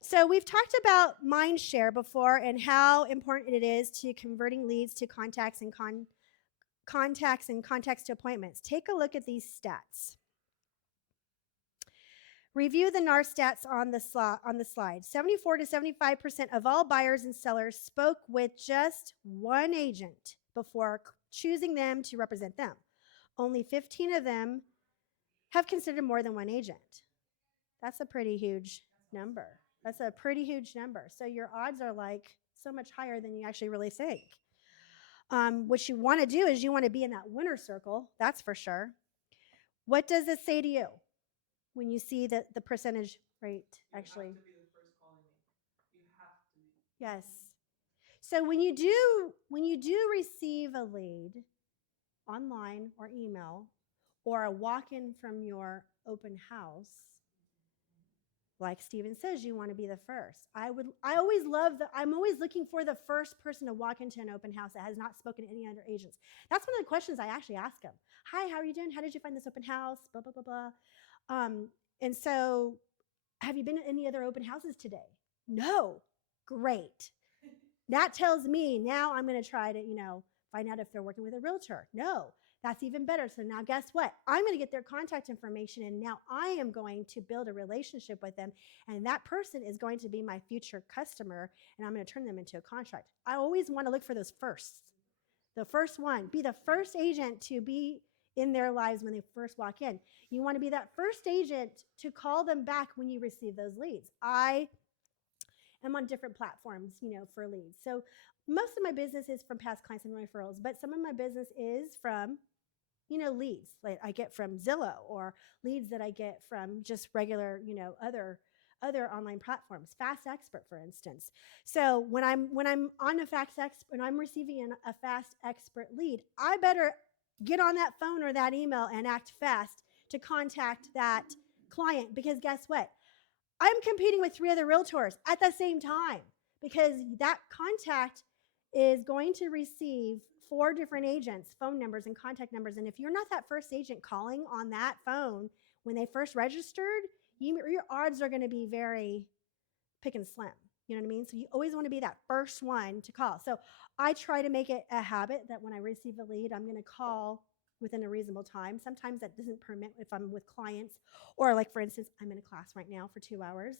So we've talked about mind share before and how important it is to converting leads to contacts and contacts to appointments. Take a look at these stats. Review the NAR stats on the slide. 74 to 75% of all buyers and sellers spoke with just one agent before choosing them to represent them. Only 15 of them have considered more than one agent. That's a pretty huge number. That's a pretty huge number. So your odds are like so much higher than you actually really think. What you want to do is you want to be in that winner circle, that's for sure. What does this say to you when you see the percentage rate actually? You have to be the first call they make. You have to be. Yes. So when you do receive a lead online or email or a walk-in from your open house, like Steven says, you want to be the first. I'm always looking for the first person to walk into an open house that has not spoken to any other agents. That's one of the questions I actually ask them. Hi, how are you doing? How did you find this open house? Blah, blah, blah, blah. And so have you been to any other open houses today? No. Great. That tells me now I'm going to try to, find out if they're working with a realtor. No. That's even better. So now guess what? I'm going to get their contact information and now I am going to build a relationship with them. And that person is going to be my future customer and I'm going to turn them into a contract. I always want to look for those firsts. The first one. Be the first agent to be in their lives when they first walk in. You want to be that first agent to call them back when you receive those leads. I am on different platforms, for leads. So most of my business is from past clients and referrals, but some of my business is from leads like I get from Zillow or leads that I get from just regular, other online platforms, Fast Expert, for instance. So when I'm on a Fast Expert, when I'm receiving a Fast Expert lead, I better get on that phone or that email and act fast to contact that client because guess what? I'm competing with 3 other realtors at the same time because that contact is going to receive 4 different agents' phone numbers and contact numbers. And if you're not that first agent calling on that phone when they first registered, your odds are going to be very pick and slim. You know what I mean? So you always want to be that first one to call. So I try to make it a habit that when I receive a lead, I'm going to call within a reasonable time. Sometimes that doesn't permit if I'm with clients or like, for instance, I'm in a class right now for 2 hours.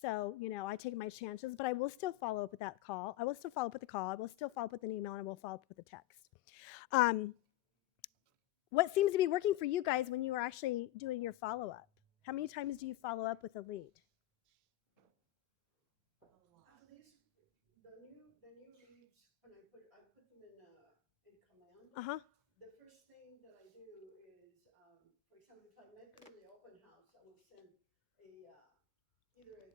So, I take my chances, but I will still follow up with that call. I will still follow up with the call. I will still follow up with an email, and I will follow up with a text. What seems to be working for you guys when you are actually doing your follow-up? How many times do you follow up with a lead? At least the new leads, when I put them in command. Uh-huh. The first thing that I do is, for example, if I met them in the open house, I will send either a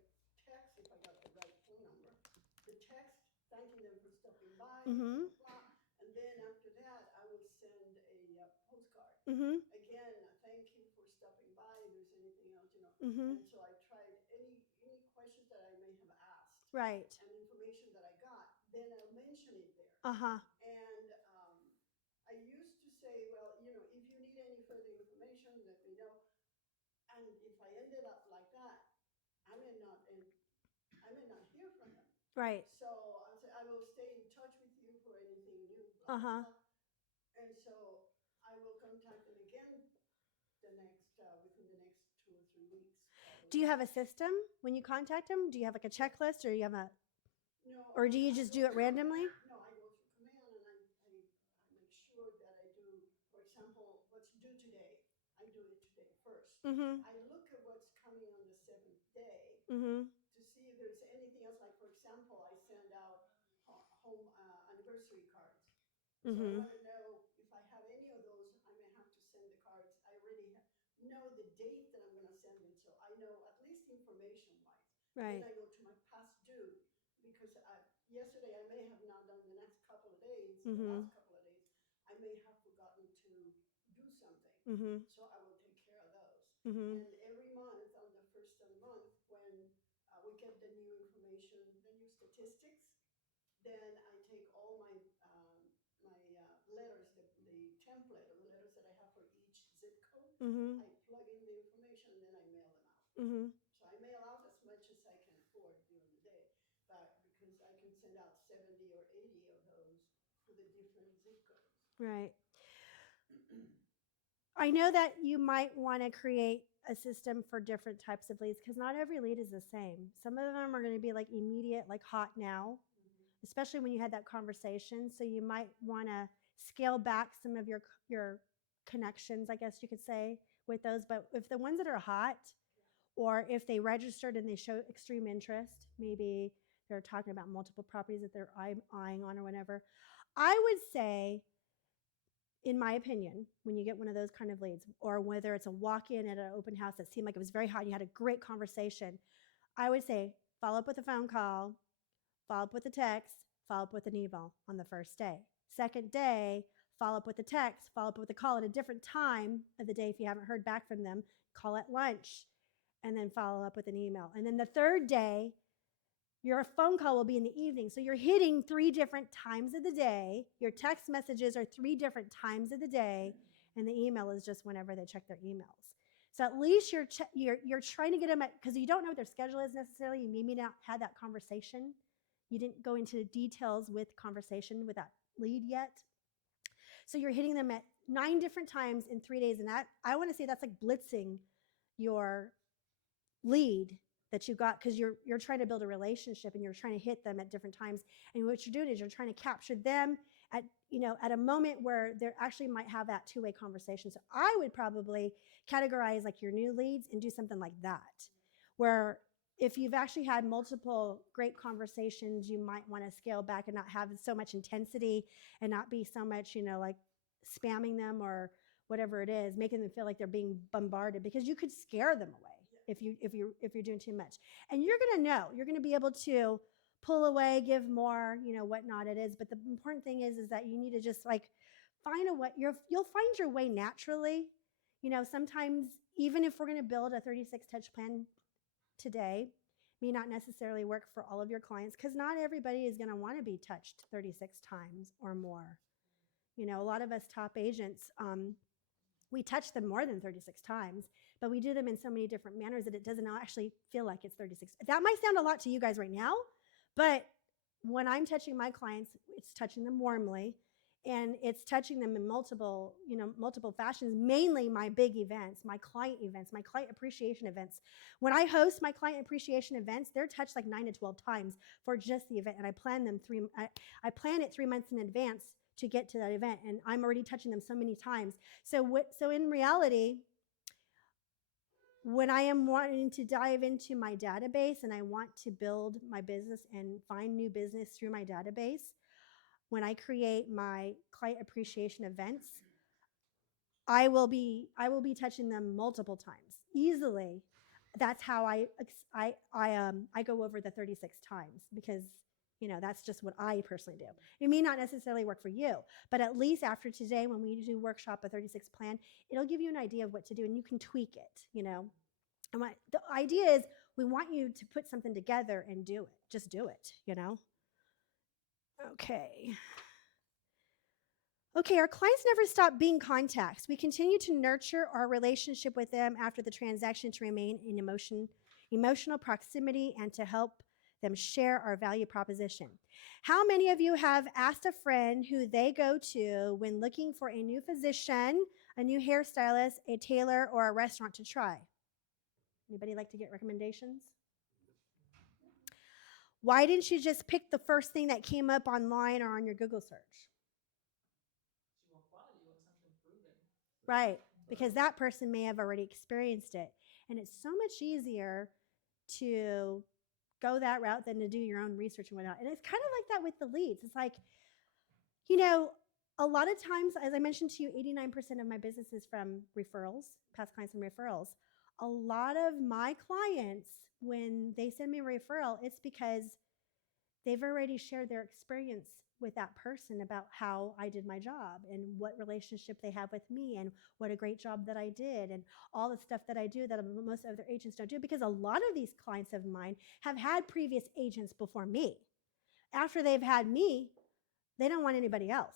text if I got the right phone number, the text thanking them for stopping by, Mm-hmm. blah, blah, and then after that I will send a postcard. Mm-hmm. Again, thank you for stopping by. If there's anything else, Mm-hmm. And so I tried any questions that I may have asked Right. and information that I got, then I'll mention it there. Uh-huh. And I used to say, well, if you need any further information, let me know. And if I ended up like that, I may not hear from them. Right. So I say I will stay in touch with you for anything new. Blah, Uh-huh. blah, blah. And so I will contact them again within the next 2 or 3 weeks. Probably. Do you have a system when you contact them? Do you have like a checklist or you have a No. or do you just do it randomly? No, I go through command and I make sure that I do, for example, what's due today. I do it today first. Mm-hmm. I look at what's coming on the 7th day Mm-hmm. to see if there's anything else. Like, for example, I send out home anniversary cards. So I Mm-hmm. want to know if I have any of those, I may have to send the cards. I already know the date that I'm going to send it, so I know at least information-wise. Right. Then I go to my past due because yesterday I may have not done the next couple of days, the Mm-hmm. last couple of days, I may have forgotten to do something. Mm-hmm. So I will take care of those. Mm-hmm. And every month, on the first of the month, when we get the new information, the new statistics, then I take all my letters, the template of the letters that I have for each zip code. Mm-hmm. I plug in the information and then I mail them out. Mm-hmm. So I mail out as much as I can afford during the day, but because I can send out 70 or 80 of those to the different zip codes. Right. I know that you might want to create a system for different types of leads because not every lead is the same. Some of them are going to be like immediate, like hot now, especially when you had that conversation. So you might want to scale back some of your connections, I guess you could say, with those. But if the ones that are hot, or if they registered and they show extreme interest, maybe they're talking about multiple properties that they're eyeing on or whatever, I would say, in my opinion, when you get one of those kind of leads, or whether it's a walk-in at an open house that seemed like it was very hot and you had a great conversation, I would say follow up with a phone call, follow up with a text, follow up with an email on the first day. Second day, follow up with a text, follow up with a call at a different time of the day if you haven't heard back from them, call at lunch, and then follow up with an email. And then the third day, your phone call will be in the evening. So you're hitting 3 different times of the day. Your text messages are 3 different times of the day, and the email is just whenever they check their emails. So at least you're trying to get them at, because you don't know what their schedule is necessarily. You maybe not had that conversation. You didn't go into details with conversation with that lead yet. So you're hitting them at 9 different times in 3 days. And that, I want to say that's like blitzing your lead that you got, because you're trying to build a relationship and you're trying to hit them at different times. And what you're doing is you're trying to capture them at, at a moment where they actually might have that two-way conversation. So I would probably categorize like your new leads and do something like that, where if you've actually had multiple great conversations, you might want to scale back and not have so much intensity and not be so much, like spamming them or whatever it is, making them feel like they're being bombarded, because you could scare them away if you're doing too much. And you're going to be able to pull away, give more, whatnot it is. But the important thing is that you need to just like find a way. You'll find your way naturally. Sometimes even if we're going to build a 36 touch plan today, may not necessarily work for all of your clients, because not everybody is going to want to be touched 36 times or more. A lot of us top agents, we touch them more than 36 times, but we do them in so many different manners that it doesn't actually feel like it's 36. That might sound a lot to you guys right now, but when I'm touching my clients, it's touching them warmly, and it's touching them in multiple fashions, mainly my big events, my client appreciation events. When I host my client appreciation events, they're touched like 9 to 12 times for just the event, and I plan it 3 months in advance to get to that event, and I'm already touching them so many times. So in reality, when I am wanting to dive into my database and I want to build my business and find new business through my database, when I create my client appreciation events, I will be touching them multiple times easily. That's how I go over the 36 times, because that's just what I personally do. It may not necessarily work for you, but at least after today, when we do workshop a 36 plan, it'll give you an idea of what to do, and you can tweak it, And the idea is we want you to put something together and do it. Just do it, Okay. Okay, our clients never stop being contacts. We continue to nurture our relationship with them after the transaction to remain in emotional proximity and to help them share our value proposition. How many of you have asked a friend who they go to when looking for a new physician, a new hairstylist, a tailor, or a restaurant to try? Anybody like to get recommendations? Why didn't you just pick the first thing that came up online or on your Google search? You want quality, you want something proven. Right, because that person may have already experienced it. And it's so much easier to go that route than to do your own research and whatnot. And it's kind of like that with the leads. It's like, a lot of times, as I mentioned to you, 89% of my business is from referrals, past clients and referrals. A lot of my clients, when they send me a referral, it's because they've already shared their experience with that person about how I did my job and what relationship they have with me and what a great job that I did and all the stuff that I do that most other agents don't do, because a lot of these clients of mine have had previous agents before me. After they've had me, they don't want anybody else.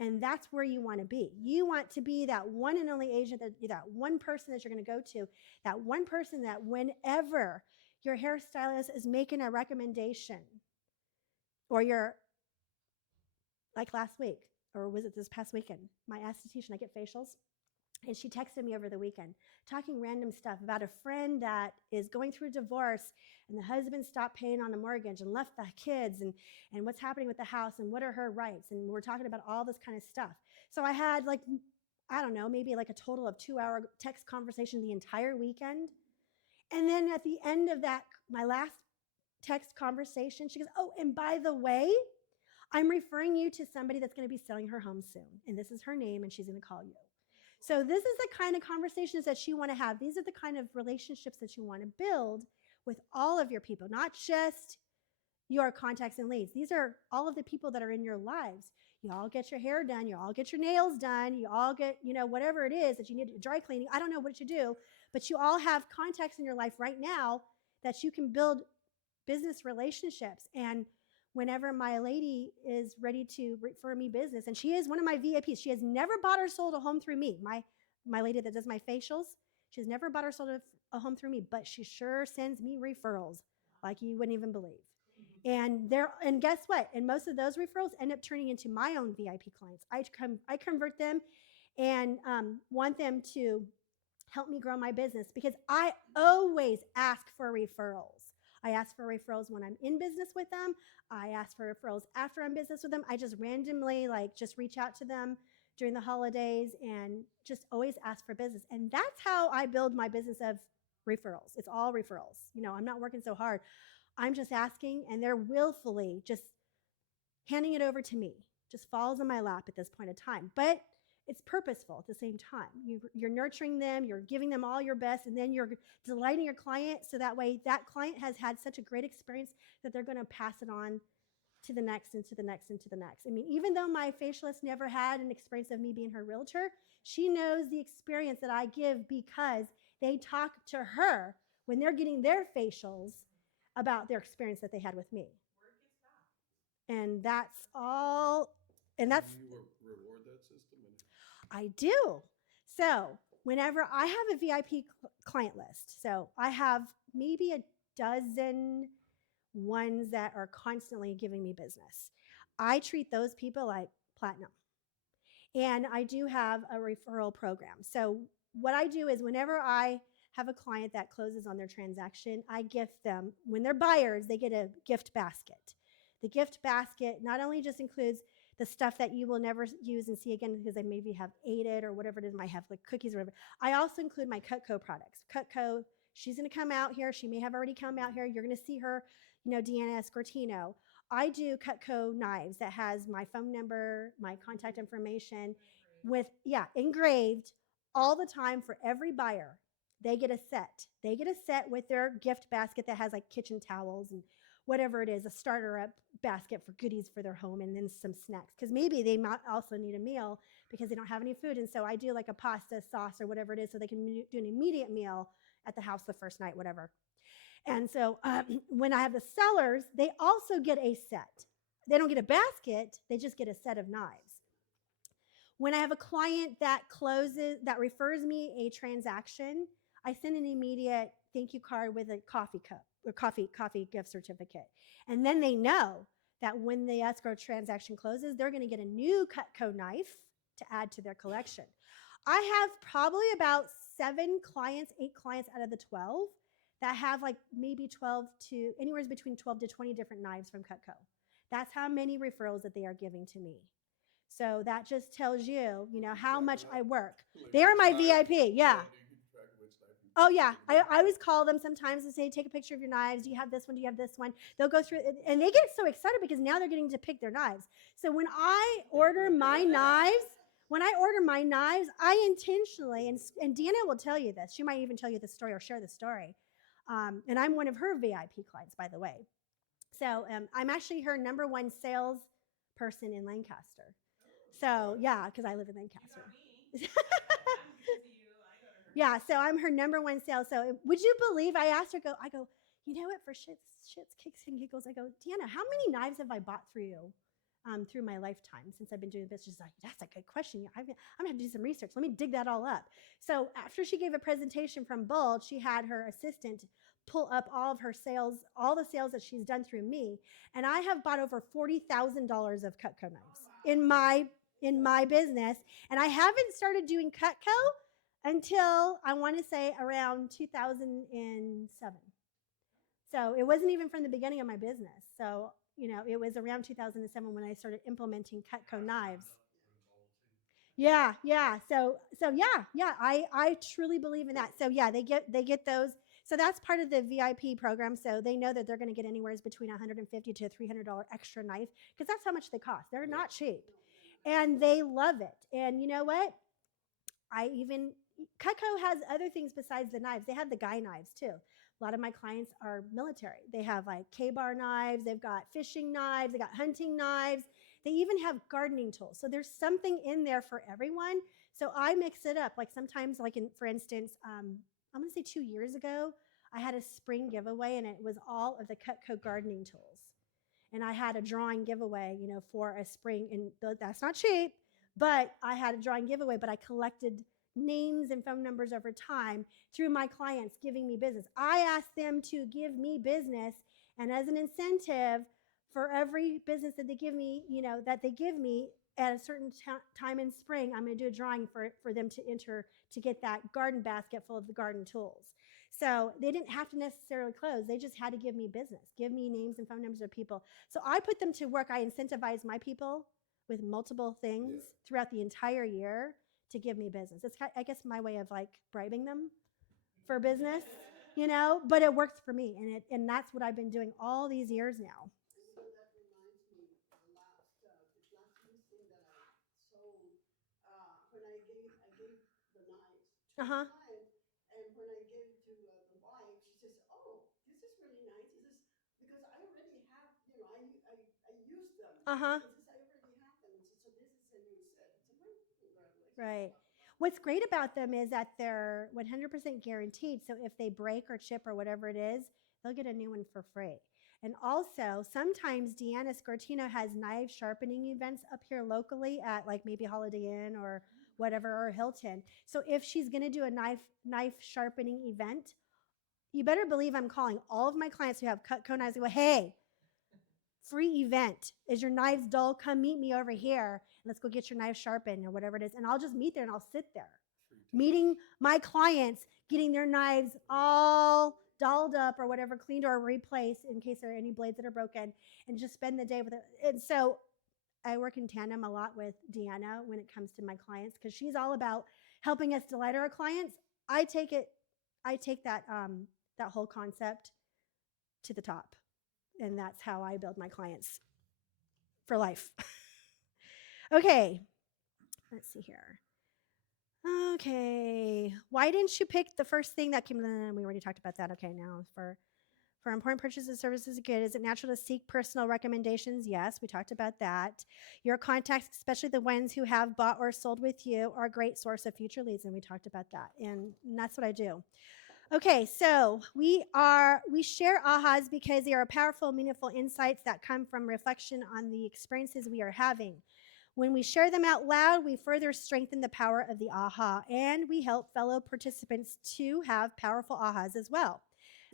And that's where you want to be. You want to be that one and only agent, that one person that you're going to go to, that one person that whenever your hairstylist is making a recommendation, or you're like last week, or was it this past weekend? My esthetician, I get facials, and she texted me over the weekend talking random stuff about a friend that is going through a divorce, and the husband stopped paying on the mortgage and left the kids, and what's happening with the house, and what are her rights, and we're talking about all this kind of stuff. So I had, like, I don't know, maybe like a total of 2-hour text conversation the entire weekend. And then at the end of that, my last text conversation, she goes, oh, and by the way, I'm referring you to somebody that's going to be selling her home soon, and this is her name, and she's going to call you. So this is the kind of conversations that you want to have. These are the kind of relationships that you want to build with all of your people, not just your contacts and leads. These are all of the people that are in your lives. You all get your hair done. You all get your nails done. You all get, whatever it is that you need, dry cleaning. I don't know what you do, but you all have contacts in your life right now that you can build business relationships. And whenever my lady is ready to refer me business, and she is one of my VIPs, she has never bought or sold a home through me. My lady that does my facials, she's never bought or sold a home through me, but she sure sends me referrals like you wouldn't even believe. And guess what? And most of those referrals end up turning into my own VIP clients. I convert them and want them to help me grow my business, because I always ask for referrals. I ask for referrals when I'm in business with them. I ask for referrals after I'm in business with them. I just randomly just reach out to them during the holidays and just always ask for business. And that's how I build my business of referrals. It's all referrals. I'm not working so hard. I'm just asking, and they're willfully just handing it over to me. Just falls in my lap at this point in time. But it's purposeful at the same time. You're nurturing them, you're giving them all your best, and then you're delighting your client, so that way that client has had such a great experience that they're going to pass it on to the next and to the next and to the next. I mean, even though my facialist never had an experience of me being her realtor, she knows the experience that I give because they talk to her when they're getting their facials about their experience that they had with me. And that's all. And that's, Do you reward that system? I do. So whenever I have a VIP client list, so I have maybe a dozen ones that are constantly giving me business. I treat those people like platinum. And I do have a referral program. So what I do is whenever I have a client that closes on their transaction, I gift them, when they're buyers, they get a gift basket. The gift basket not only just includes the stuff that you will never use and see again because I maybe have ate it or whatever it is, might have like cookies or whatever. I also include my Cutco products. Cutco, she's going to come out here. She may have already come out here. You're going to see her, Deanna Escortino. I do Cutco knives that has my phone number, my contact information with, engraved all the time for every buyer. They get a set. They get a set with their gift basket that has like kitchen towels and whatever it is, a starter up basket for goodies for their home, and then some snacks. Because maybe they might also need a meal because they don't have any food. And so I do like a pasta sauce or whatever it is so they can do an immediate meal at the house the first night, whatever. And so when I have the sellers, they also get a set. They don't get a basket. They just get a set of knives. When I have a client that refers me a transaction, I send an immediate thank you card with a coffee cup or coffee gift certificate. And then they know that when the escrow transaction closes, they're going to get a new Cutco knife to add to their collection. I have probably about 8 clients out of the 12 that have like maybe anywhere between 12 to 20 different knives from Cutco. That's how many referrals that they are giving to me. So that just tells you, how much I work. They are my VIP, yeah. Oh, yeah. I always call them sometimes and say, take a picture of your knives. Do you have this one? Do you have this one? They'll go through it, and they get so excited because now they're getting to pick their knives. So when I order my knives, I intentionally, and Deanna will tell you this. She might even tell you the story or share the story. And I'm one of her VIP clients, by the way. So I'm actually her number one sales person in Lancaster. So, yeah, because I live in Lancaster. Yeah, so I'm her number one sales. So would you believe, I asked her, I go, you know what? For shits, kicks, and giggles, I go, Deanna, how many knives have I bought through you through my lifetime since I've been doing this? She's like, that's a good question. I'm gonna have to do some research. Let me dig that all up. So after she gave a presentation from Bold, she had her assistant pull up all of her sales, all the sales that she's done through me, and I have bought over $40,000 of Cutco knives in my business, and I haven't started doing Cutco until I want to say around 2007. So it wasn't even from the beginning of my business. So, it was around 2007 when I started implementing Cutco knives. Yeah, yeah. So yeah. I truly believe in that. So yeah, they get those. So that's part of the VIP program. So they know that they're going to get anywhere between $150 to $300 extra knife because that's how much they cost. They're not cheap, and they love it. And you know what? Cutco has other things besides the knives. They have the guy knives too. A lot of my clients are military. They have like K-bar knives. They've got fishing knives. They got hunting knives. They even have gardening tools. So there's something in there for everyone. So I mix it up. Like sometimes, for instance, I'm going to say 2 years ago, I had a spring giveaway and it was all of the Cutco gardening tools. And I had a drawing giveaway, for a spring. And that's not cheap, but I had a drawing giveaway, but I collected names and phone numbers over time through my clients giving me business. I asked them to give me business, and as an incentive for every business that they give me, at a certain time in spring, I'm going to do a drawing for them to enter to get that garden basket full of the garden tools. So they didn't have to necessarily close. They just had to give me business, give me names and phone numbers of people. So I put them to work. I incentivize my people with multiple things throughout the entire year to give me business. It's, I guess, my way of like bribing them for business, but it works for me. And that's what I've been doing all these years now. So that reminds me, the last listing that I sold, when I gave the knives to Uh-huh. the client, and when I gave it to the wife, she says, "Oh, this is really nice. This is because I already have, I use them. Uh-huh. This is I already have them. And so this is a new set." I said, "Well, congratulations." Right. What's great about them is that they're 100% guaranteed. So if they break or chip or whatever it is, they'll get a new one for free. And also, sometimes Deanna Scortino has knife sharpening events up here locally at like maybe Holiday Inn or whatever, or Hilton. So if she's going to do a knife sharpening event, you better believe I'm calling all of my clients who have Cutco knives and go, hey, free event. Is your knives dull? Come meet me over here. And let's go get your knife sharpened or whatever it is. And I'll just meet there and I'll sit there meeting my clients, getting their knives all dolled up or whatever, cleaned or replaced in case there are any blades that are broken, and just spend the day with it. And so I work in tandem a lot with Deanna when it comes to my clients because she's all about helping us delight our clients. I take that whole concept to the top. And that's how I build my clients for life. Okay, let's see here. Okay, why didn't you pick the first thing that came? We already talked about that. Okay, now for important purchases, services, good. Is it natural to seek personal recommendations? Yes, we talked about that. Your contacts, especially the ones who have bought or sold with you, are a great source of future leads, and we talked about that. And that's what I do. Okay, so we share ahas because they are powerful, meaningful insights that come from reflection on the experiences we are having. When we share them out loud, we further strengthen the power of the aha, and we help fellow participants to have powerful ahas as well.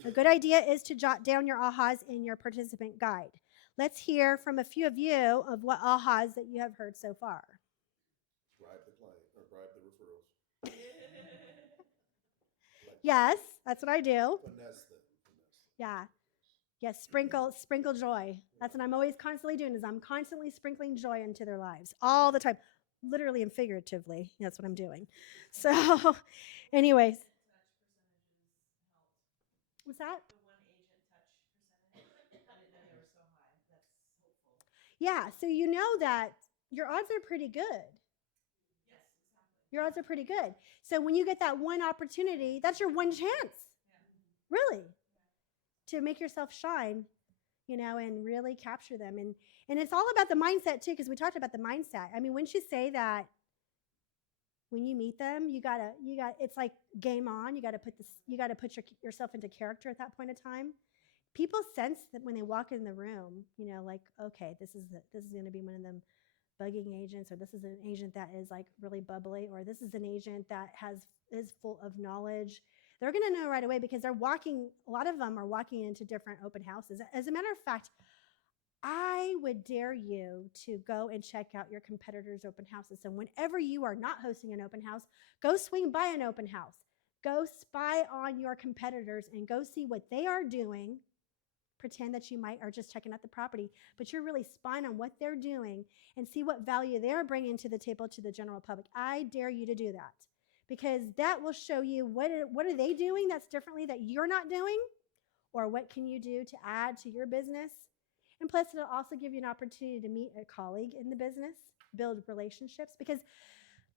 A good idea is to jot down your ahas in your participant guide. Let's hear from a few of you of what ahas that you have heard so far. Bribe the client or bribe the referrals. Yes, that's what I do. Finesse them. Yeah. Yes, sprinkle joy. That's what I'm always constantly doing, is I'm constantly sprinkling joy into their lives all the time, literally and figuratively. That's what I'm doing. So anyways. What's that? The one agent touch percentage. I didn't know they were so high. That's hopeful. Yeah, so you know that your odds are pretty good. Yes, exactly. Your odds are pretty good. So when you get that one opportunity, that's your one chance. Really. To make yourself shine, and really capture them. And it's all about the mindset too, because we talked about the mindset. I mean, wouldn't you say that when you meet them, it's like game on. You got to put yourself into character at that point of time. people sense that when they walk in the room, like, okay, this is going to be one of them bugging agents, or this is an agent that is like really bubbly, or this is an agent that is full of knowledge. They're going to know right away because a lot of them are walking into different open houses. As a matter of fact, I would dare you to go and check out your competitors' open houses. And whenever you are not hosting an open house, go swing by an open house. Go spy on your competitors and go see what they are doing. Pretend that you might are just checking out the property, but you're really spying on what they're doing and see what value they're bringing to the table to the general public. I dare you to do that, because that will show you what are they doing that's differently that you're not doing, or what can you do to add to your business. And plus, it'll also give you an opportunity to meet a colleague in the business, build relationships, because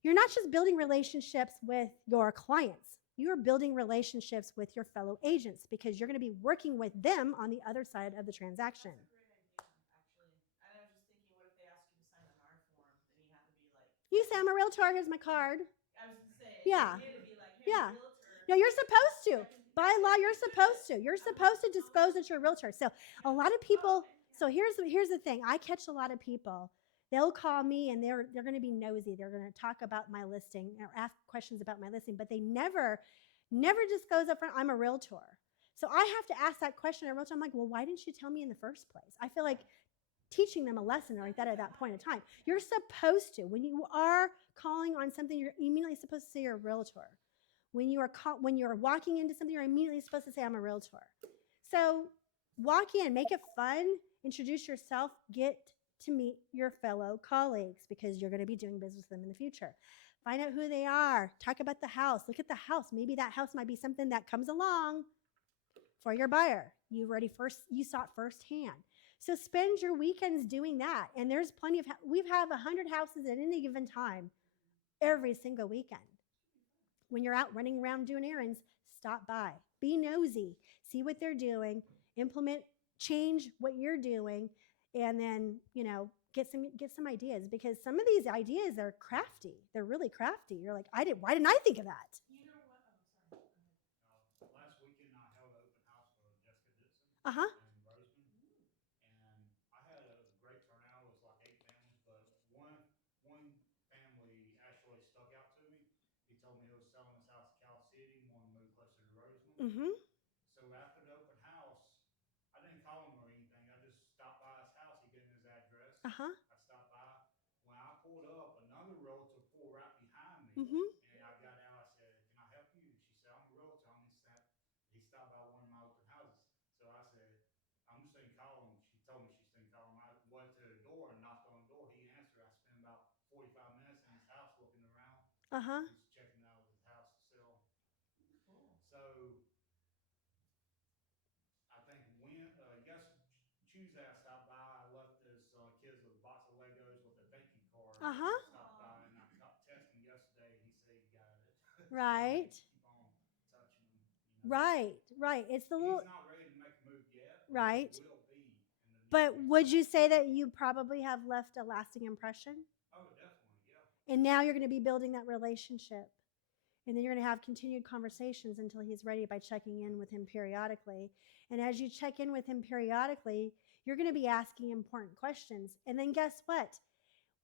you're not just building relationships with your clients. You are building relationships with your fellow agents, because you're going to be working with them on the other side of the transaction. That's a great idea, actually. And I was just thinking, what if they asked you to sign an R form? Then you have to be like, You say, I'm a realtor, here's my card. I was just saying, Yeah. you had to be like, hey, Yeah. I'm a realtor. No, you're supposed to. By law, you're supposed to. You're supposed to disclose that you're a realtor. So a lot of people, so here's the thing. I catch a lot of people. They'll call me and they're going to be nosy. They're going to talk about my listing or ask questions about my listing, but they never disclose up front, I'm a realtor. So I have to ask that question at a realtor. I'm like, well, why didn't you tell me in the first place? I feel like teaching them a lesson like that at that point in time. You're supposed to. When you are calling on something, you're immediately supposed to say you're a realtor. When you're walking into something, you're immediately supposed to say, I'm a realtor. So walk in, make it fun, introduce yourself, get to meet your fellow colleagues, because you're going to be doing business with them in the future. Find out who they are. Talk about the house. Look at the house. Maybe that house might be something that comes along for your buyer. You saw it firsthand. So spend your weekends doing that. And there's plenty of, we have 100 houses at any given time, every single weekend. When you're out running around doing errands, stop by. Be nosy. See what they're doing. Change what you're doing, and then, get some ideas, because some of these ideas are crafty. They're really crafty. You're like, why didn't I think of that? You know what? Oh, sorry. Go ahead. Last weekend, I held an open house for Jessica Dixon Uh-huh. in Roseman, and I had a great turnout. It was like 8 families, but one family actually stuck out to me. He told me he was selling his house in Cal City, wanted to move closer to Roseman. Mm-hmm. So after the open house, I didn't call him or anything. I just stopped by his house. He gave me his address. Uh-huh. I stopped by. When I pulled up, another realtor pulled right behind me. Mm-hmm. And I got out. I said, "Can I help you?" She said, "I'm a realtor." He stopped by one of my open houses. So I said, "I'm just going to call him." She told me she's going to call him. I went to the door and knocked on the door. He answered. I spent about 45 minutes in his house looking around. Uh-huh. He's checking out his house to sell. Cool. So I think Tuesday I stopped by. I left his kids with a box of Legos with a thank you card. Uh-huh. I stopped by and I texted him yesterday. He said he got it. Right. Keep on touching him. Right. It's the little. He's not ready to make a move yet. Right. He will be. But would you say that you probably have left a lasting impression? Oh, definitely, yeah. And now you're going to be building that relationship. And then you're going to have continued conversations until he's ready by checking in with him periodically. And as you check in with him periodically, you're going to be asking important questions. And then guess what?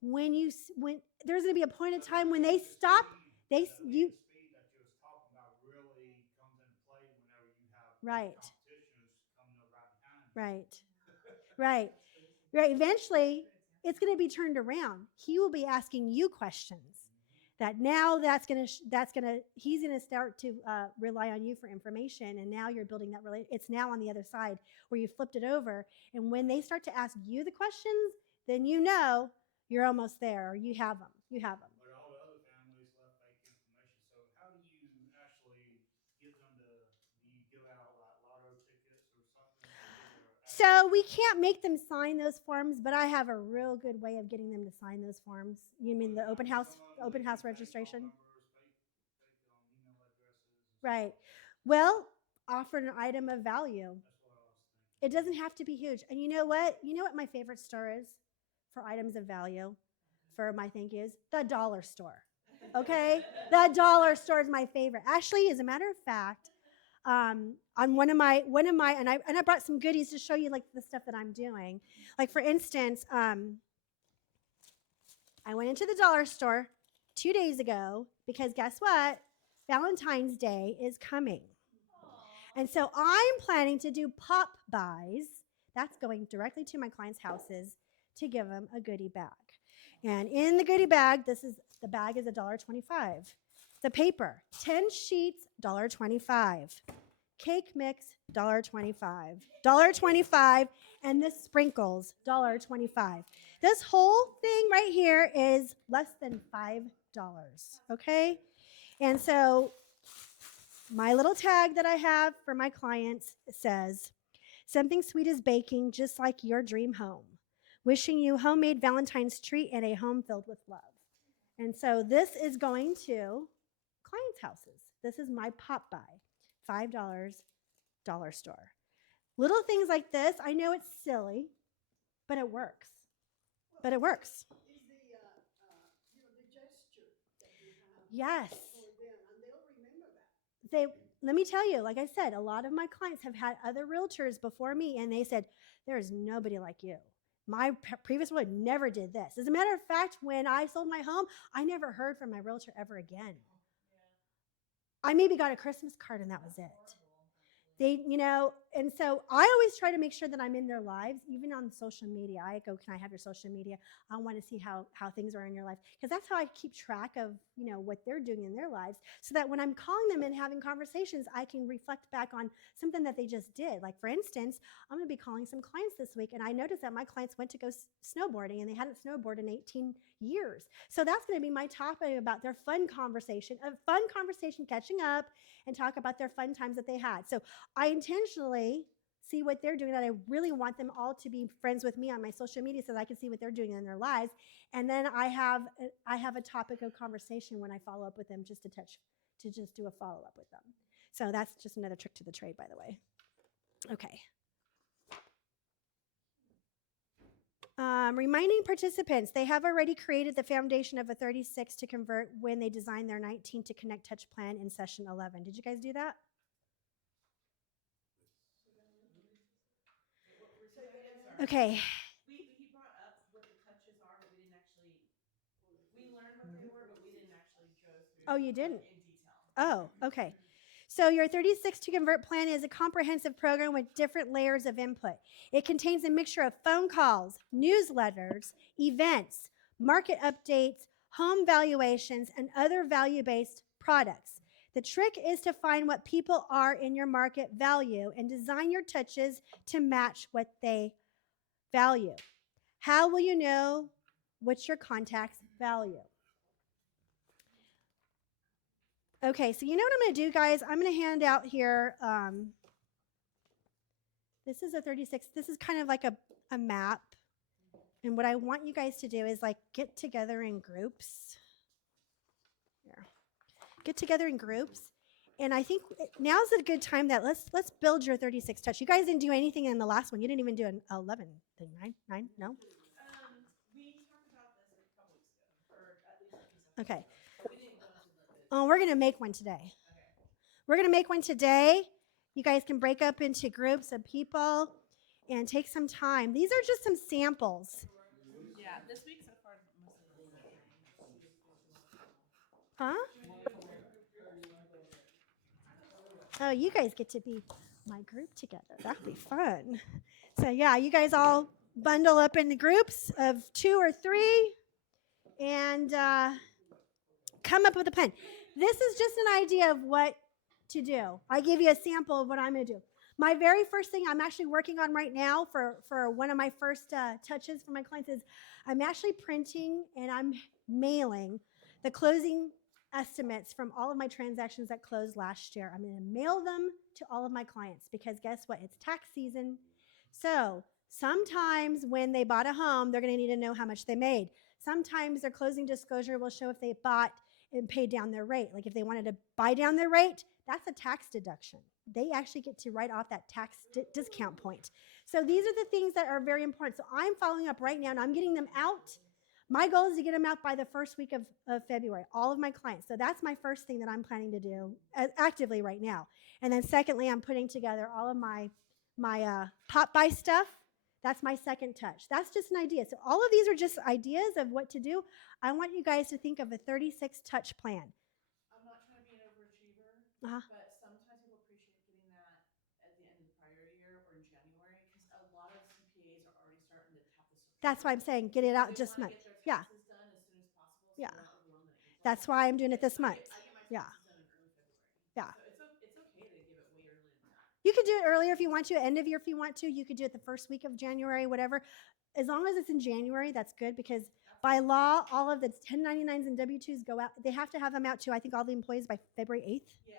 When there's going to be a point in time when they stop, The speed that you was talking about really comes into play whenever you have Right. competition who's coming up right behind you. Right. Eventually, it's going to be turned around. He will be asking you questions. That now he's gonna start to rely on you for information, and now you're building that it's now on the other side where you flipped it over, and when they start to ask you the questions, then you're almost there, or you have them. But all the other families left fake information. So how do you actually get them to? Do you give out like lotto tickets or something? So we can't make them sign those forms, but I have a real good way of getting them to sign those forms. You mean the open house registration? Email addresses. Right. Well, offer an item of value. That's what I was thinking. It doesn't have to be huge. And you know what? You know what my favorite store is for items of value for my thank yous? The dollar store. Okay? The dollar store is my favorite. Actually, as a matter of fact, on one of my, and I brought some goodies to show you like the stuff that I'm doing. Like for instance, I went into the dollar store 2 days ago because guess what? Valentine's Day is coming. And so I'm planning to do pop buys. That's going directly to my clients' houses to give them a goodie bag. And in the goodie bag, the bag is $1.25. The paper, 10 sheets, $1.25. Cake mix, $1.25. $1.25, and the sprinkles, $1.25. This whole thing right here is less than $5, okay? And so my little tag that I have for my clients says, something sweet is baking just like your dream home. Wishing you homemade Valentine's treat and a home filled with love. And so this is going to clients' houses. This is my pop buy, $5, dollar store. Little things like this, I know it's silly, but it works. But it works. Is the gesture that you have Yes. for them, and they'll remember that. Let me tell you, like I said, a lot of my clients have had other realtors before me, and they said, there is nobody like you. My previous one never did this. As a matter of fact, when I sold my home, I never heard from my realtor ever again. I maybe got a Christmas card, and that was it. They, and so I always try to make sure that I'm in their lives, even on social media. I go, can I have your social media? I want to see how things are in your life. Because that's how I keep track of, what they're doing in their lives. So that when I'm calling them and having conversations, I can reflect back on something that they just did. Like, for instance, I'm going to be calling some clients this week. And I noticed that my clients went to go snowboarding, and they hadn't snowboarded in 18 years. So that's going to be my topic about their fun conversation, catching up and talk about their fun times that they had. So I intentionally see what they're doing, and I really want them all to be friends with me on my social media so that I can see what they're doing in their lives. And then I have a topic of conversation when I follow up with them, just do a follow-up with them. So that's just another trick to the trade, by the way. Okay. Reminding participants, they have already created the foundation of a 36 to convert when they design their 19 to connect touch plan in session 11. Did you guys do that? Okay. He brought up what the touches are, but we didn't actually, we learned what they were, but we didn't actually go through. Oh, you didn't? In detail. Oh, okay. So your 36 to Convert plan is a comprehensive program with different layers of input. It contains a mixture of phone calls, newsletters, events, market updates, home valuations, and other value-based products. The trick is to find what people are in your market value and design your touches to match what they value. How will you know what your contacts value? Okay, so you know what I'm going to do, guys? I'm going to hand out here, this is a 36, this is kind of like a map. And what I want you guys to do is like get together in groups. Here. Get together in groups. And I think now's a good time that let's build your 36 touch. You guys didn't do anything in the last one. You didn't even do an 11 thing, right? 9? No? We talked about this a couple weeks ago, or at least a piece of Okay. We didn't go into the Oh, we're going to make one today. We're going to make one today. You guys can break up into groups of people and take some time. These are just some samples. Yeah, this week so far mostly. Huh? Oh, you guys get to be my group together. That'd be fun. So yeah, you guys all bundle up into groups of 2 or 3 and come up with a plan. This is just an idea of what to do. I give you a sample of what I'm going to do. My very first thing I'm actually working on right now for one of my first touches for my clients is I'm actually printing and I'm mailing the closing estimates from all of my transactions that closed last year. I'm going to mail them to all of my clients because guess what? It's tax season. So sometimes when they bought a home, they're going to need to know how much they made. Sometimes their closing disclosure will show if they bought and paid down their rate. Like if they wanted to buy down their rate, that's a tax deduction. They actually get to write off that tax discount point. So these are the things that are very important. So I'm following up right now and I'm getting them out. My goal is to get them out by the first week of February, all of my clients. So that's my first thing that I'm planning to do actively right now. And then secondly, I'm putting together all of my pop by stuff. That's my second touch. That's just an idea. So all of these are just ideas of what to do. I want you guys to think of a 36 touch plan. I'm not trying to be an overachiever, Uh-huh. but sometimes people appreciate getting that at the end of the prior year or in January because a lot of CPAs are already starting to tap the social. That's why I'm saying get it out just month. Get their Yeah. taxes done as soon as possible, so Yeah. they're not overwhelmed at April. That's why I'm doing it this month. I get my Yeah. taxes done in early February. Yeah. So it's okay to give it way earlier than that. You could do it earlier if you want to, end of year if you want to. You could do it the first week of January, whatever. As long as it's in January, that's good because by law, all of the 1099s and W-2s go out. They have to have them out to, I think, all the employees by February 8th. Yeah.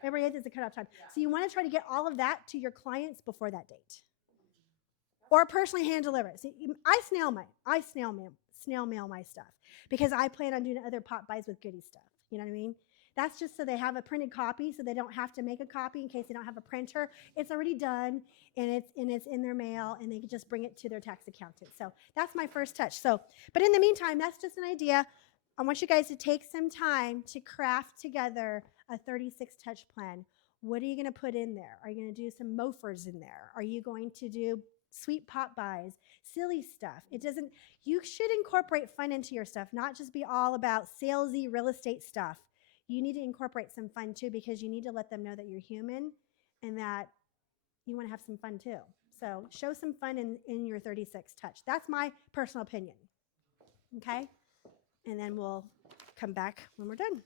February 8th is the cutoff time. Yeah. So you want to try to get all of that to your clients before that date. Or personally hand deliver it. So I snail mail my stuff because I plan on doing other pop buys with goodie stuff. You know what I mean? That's just so they have a printed copy so they don't have to make a copy in case they don't have a printer. It's already done and it's in their mail and they can just bring it to their tax accountant. So that's my first touch. So, but in the meantime, that's just an idea. I want you guys to take some time to craft together a 36 touch plan. What are you going to put in there? Are you going to do some mofers in there? Are you going to do sweet pop buys, silly stuff? It doesn't, you should incorporate fun into your stuff, not just be all about salesy real estate stuff. You need to incorporate some fun too because you need to let them know that you're human and that you want to have some fun too. So show some fun in your 36 touch. That's my personal opinion. Okay? And then we'll come back when we're done.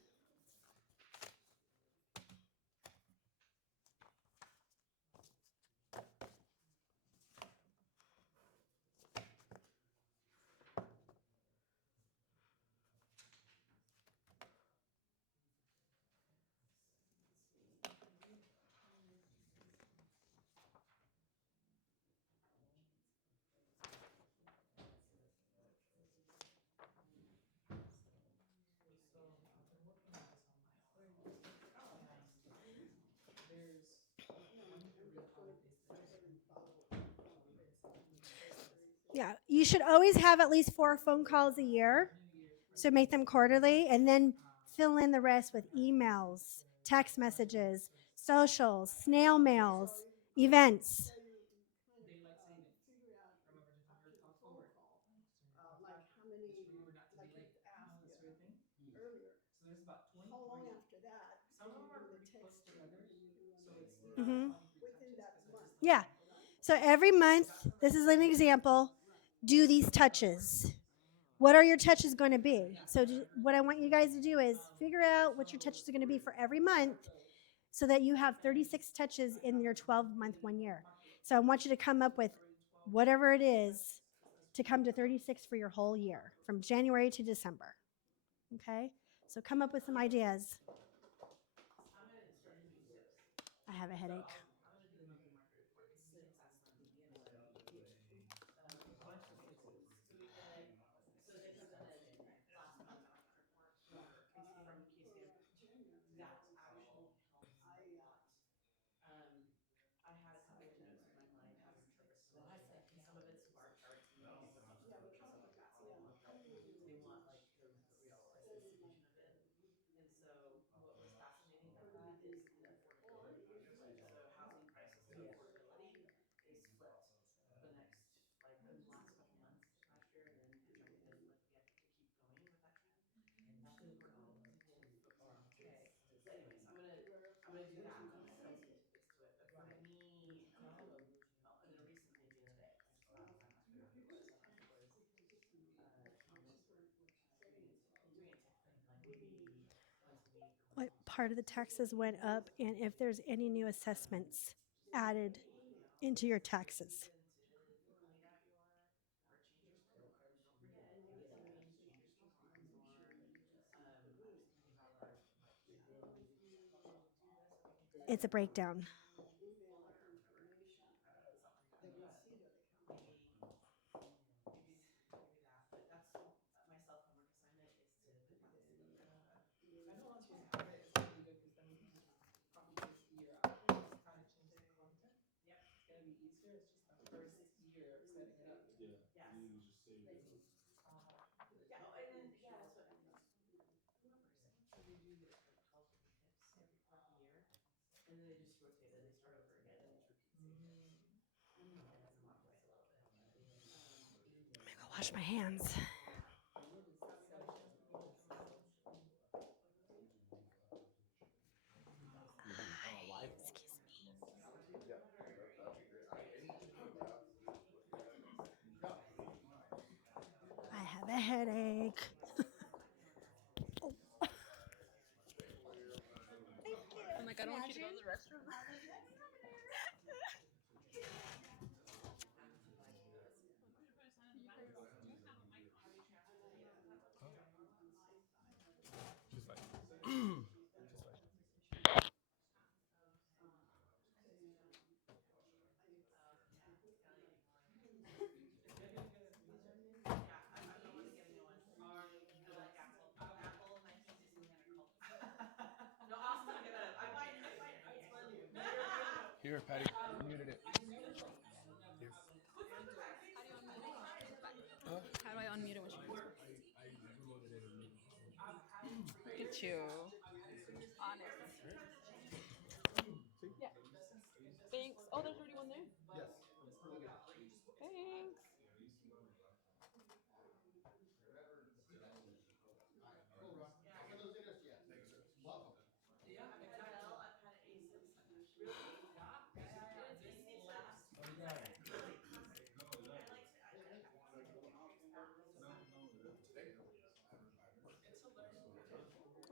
So I've been working on this on my own. There's Yeah, you should always have at least 4 phone calls a year. So make them quarterly and then fill in the rest with emails, text messages, socials, snail mails, events. daylight savings. Figure out Remember to do after your the talk phone forward. call, like how many, Just remember not to like be you late. asked That sort of thing. earlier, So there's about 23. how long after that? Some of are them you are doing the pretty close texting together. and doing So the it's Mhm. not 23 within touches that 'cause I month? just Yeah. Right? So every month, this is an example, do these touches. What are your touches going to be? So what I want you guys to do is figure out what your touches are going to be for every month so that you have 36 touches in your 12-month 1 year. So I want you to come up with whatever it is to come to 36 for your whole year from January to December. Okay? So come up with some ideas. I have a headache. I'm gonna do the monthly market report since that's the beginning of the year. A bunch of fixes. So we did. So they presented last month on that report from KCM. That actually helps a lot. I had a couple of notes in my mind how to fix some of it. And some of it's bar charts and some of it's some of the facts they want. They want like the real specification of it. And so what was fascinating about that is the affordability. So housing prices and affordability is flipped the next, like in the last couple months last year and then projected to flip again to keep going with that trend. That's really important to focus on. Okay. So anyways, I'm gonna do that and some statistics to it. But for me, and then recently the other day, I just thought of that was comments doing a tech thing, like maybe once a week. What part of the taxes went up and if there's any new assessments added into your taxes. It's a breakdown. Maybe that, but that's my self-homework assignment is to put that in. I know I'm supposed to have it, it's really good, because then we can just copy paste the year after, just kind of change the content. Yep. It's gonna be easier, it's just the first year of setting it up. Yeah. Yes. You just save it. Yeah, oh, and then, yeah, that's what, whoever, someone said they do like 12 different tips every year, and then they just go Wash my hands. Excuse me. I have a headache. I'm like, I don't want you to go to the restroom. Just like. No, I'll still get it. I might. It's funny. Here, Patty. You muted it. Here. How do I unmute it when she comes back? I reloaded it and muted it. Look at you. Honest. Yeah. Thanks. Oh, there's already one there? Yes. Thanks. Welcome.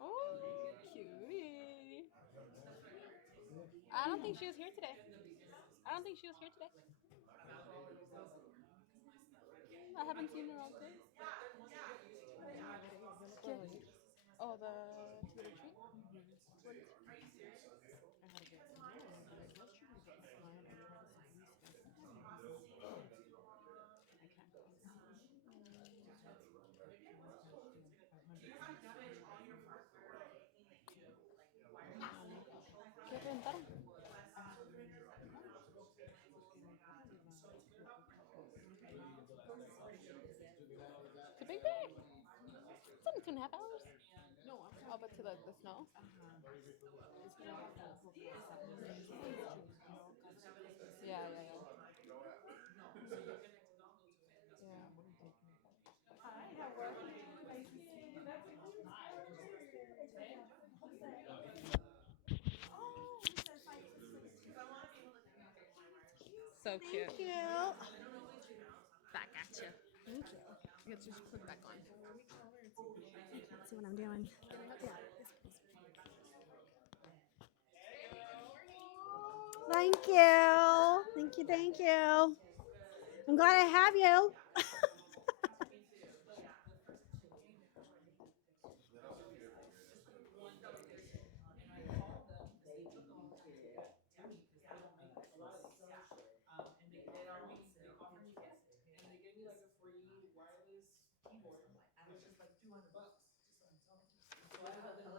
Oh, cutie. I don't think she was here today. I don't think she was here today. I haven't seen her all day. Oh, the to the retreat? ¿Qué rentaron? It's a big bag. It's only 2.5 hours. Oh, but to the snow? Yeah, yeah, yeah. Yeah. Hi, how are you? Nice to see you. That's a cute So cute. Thank you. Back at you. Thank you. You get to just click back on. Let's see what I'm doing. Yeah. Thank you. Thank you. Thank you. I'm glad I have you. And they did offer me yes, and they gave me like a free wireless keyboard, which is like $200. So I have them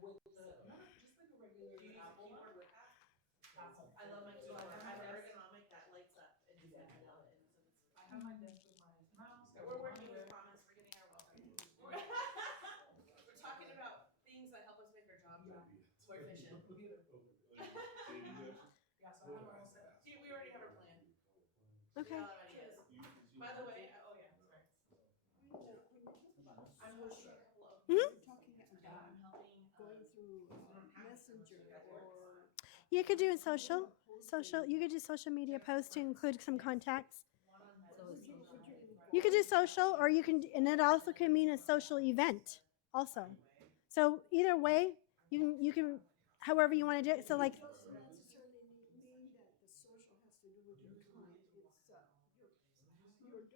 with the no, just like a regular Apple keyboard with Apple. I love my So I keyboard. have I have my desk. ergonomic that lights up and just like I love it. It's so it's I have my desk with my mouse. and we're working with Promise. We're getting our welcome. We're talking about things that help us make our job more efficient. Yeah, so I have it all set. See, we already have our plan. Okay. We got a lot of ideas. By the way, oh yeah, sorry. I'm working a couple of. Mhm. You're talking about I'm helping going through Messenger or You could do social. Social. You could do social media posts to include some contacts. You could do social, or you can, and it also can mean a social event, also. So either way, you can, however you want to do it. So like, doesn't necessarily mean that the social has to do with your client. It's you're doing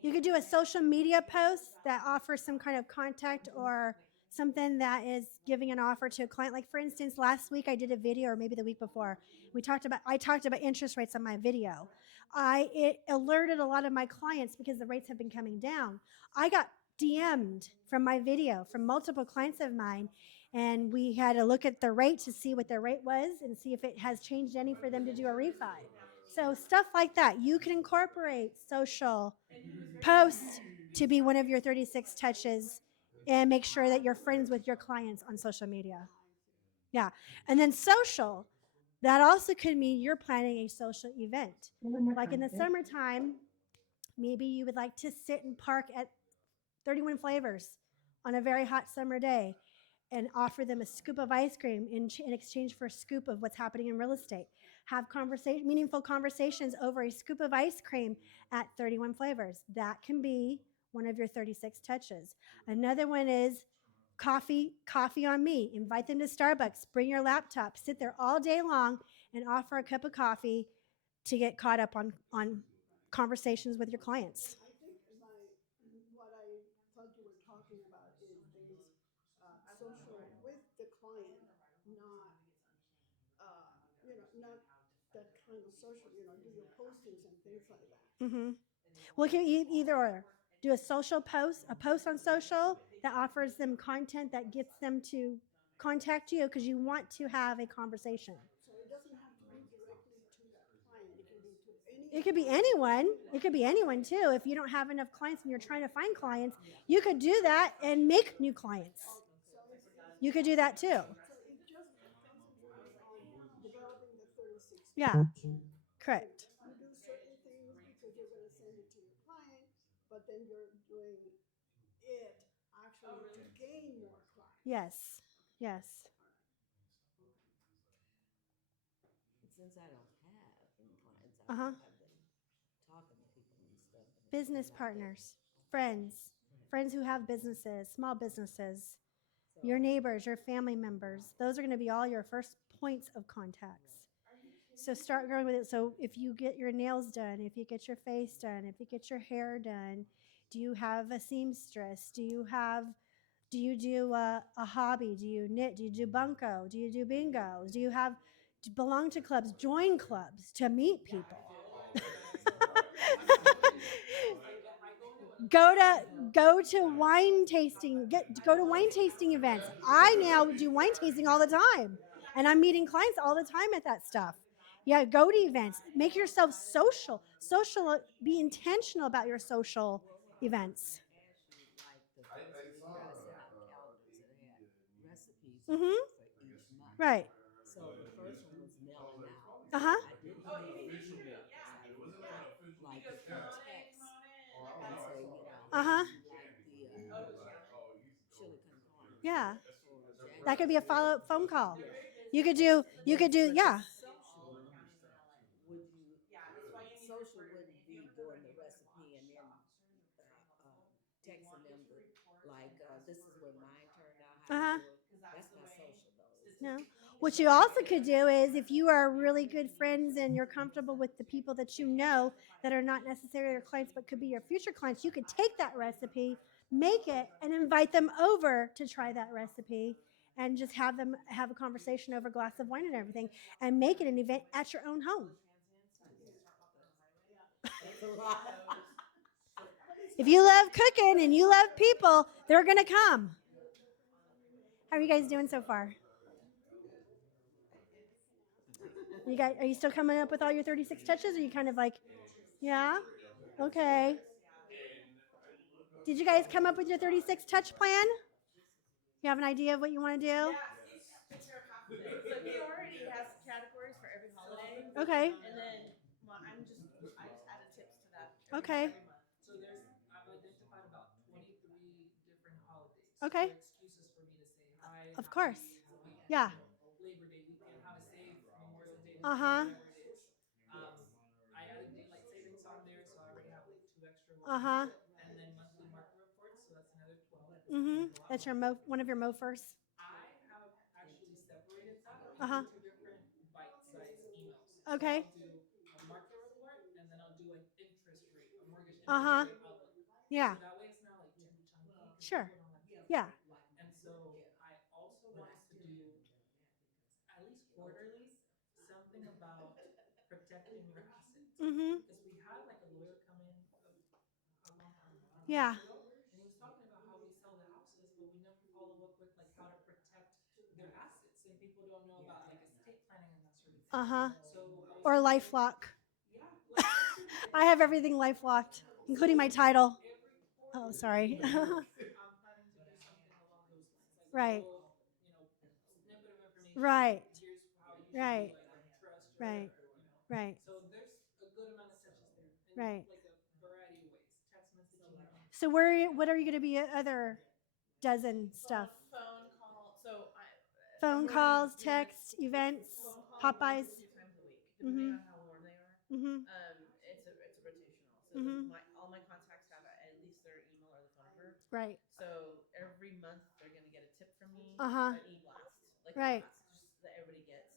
you could do a social media post that offers some kind of contact or something that is giving an offer to a client. Like for instance, last week I did a video, or maybe the week before, I talked about interest rates on my video. It alerted a lot of my clients because the rates have been coming down. I got DM'd from my video from multiple clients of mine, and we had to look at the rate to see what their rate was and see if it has changed any for them to do a refi. So stuff like that. You can incorporate social posts to be one of your 36 touches and make sure that you're friends with your clients on social media. Yeah. And then social, that also could mean you're planning a social event. Like in the summertime, Maybe you would like to sit and park at 31 Flavors on a very hot summer day and offer them a scoop of ice cream in exchange for a scoop of what's happening in real estate. Have meaningful conversations over a scoop of ice cream at 31 Flavors. That can be one of your 36 touches. Another one is coffee on me. Invite them to Starbucks. Bring your laptop. Sit there all day long and offer a cup of coffee to get caught up on conversations with your clients. I think what I thought you were talking about is things, social with the client, not, not that kind of social, do your postings and things like that. Mm-hmm. Well, you can either or. Do a social post, a post on social that offers them content that gets them to contact you because you want to have a conversation. So it doesn't have to be directly to that client. It can be to any. It could be anyone. It could be anyone too. If you don't have enough clients and you're trying to find clients, you could do that and make new clients. You could do that too. So it just concentrates on developing the 36. Yeah, correct. You do certain things because you're going to send it to your client, but then you're doing it actually to gain more clients. Yes, yes. Since I don't have any clients, Uh-huh. I've been talking to people and stuff. and Business it's not- partners, friends who have businesses, small businesses, So, your neighbors, your family members. Those are going to be all your first points of contacts. So start going with it. So if you get your nails done, if you get your face done, if you get your hair done, do you have a seamstress? Do you do a hobby? Do you knit? Do you do bunko? Do you do bingos? Do you belong to clubs? Join clubs to meet people. Go to wine tasting. Go to wine tasting events. I now do wine tasting all the time, and I'm meeting clients all the time at that stuff. Yeah, go to events. Make yourself social. Be intentional about your social events. ask you, like, you guys sent out calendars that had recipes Mhm. for each month. Right. So the first one was mailing out. Uh-huh. I didn't do the email because I didn't like if you text and say, Uh-huh. you like the chili con carne Yeah. for January. That could be a follow-up phone call. You could do yeah. Social, would you, social wouldn't be doing the recipe and then texting them this is what mine turned out, how Uh-huh. you do it. That's not social though. is it? No. What you also could do is if you are really good friends and you're comfortable with the people that you know that are not necessarily your clients but could be your future clients, you could take that recipe, make it, and invite them over to try that recipe and just have them have a conversation over a glass of wine and everything and make it an event at your own home. That's a lot. If you love cooking and you love people, they're going to come. How are you guys doing so far? Are you still coming up with all your 36 touches? Or are you kind of like, yeah? Okay. Did you guys come up with your 36 touch plan? You have an idea of what you want to do? Yeah, each picture of half of it. So he already has categories for every holiday. Okay. And then, well, I just added tips to that. Okay. Every month. So I've identified about 23 different holidays. Okay. So excuses for me to say hi. Of course. Happy, Yeah. Labor Day weekend, have a safe Memorial Day. Uh-huh. Whatever it is. I added daylight savings on there, so I already have like 2 extra ones. Uh-huh. And then monthly market reports, so that's another 12. Mm-hmm. That's one of your MOFers. I have actually separated that into Uh-huh. 2 different bite-sized emails. Okay. So I'll do a market report, and then I'll do an interest rate, a mortgage interest Uh-huh. rate outlook. Yeah. So that way it's not like too chunky. Sure. People don't have to- Yeah. And so I also wanted to do at least quarterly something about protecting your assets. Mm-hmm. Because we had like a lawyer come in a long time ago, Yeah. and he was talking about how we sell the houses, but we never follow up with like how to protect their assets, and people don't know about like estate planning and that sort of thing. Uh-huh. So I was Or like, LifeLock. yeah, like, I have everything LifeLocked, including my title. every Oh, sorry. I'm planning to do something along those lines, like Right. a little, snippet of information. Right. Here's how you Right. should do, like trust or Right. whatever, Right. So there's a good amount of touches there. And Right. like a variety of So what are you going to be other dozen stuff? Phone call. So Phone calls, text, events, phone call Popeyes. 1 to 2 times a week, depending Mhm. on how warm they are. Mhm. It's a rotational. So Mhm. all my contacts have at least their email or the phone number. Right. So every month they're gonna get a tip from me, Uh-huh. an e-blast, like Right. a blast, just that everybody gets,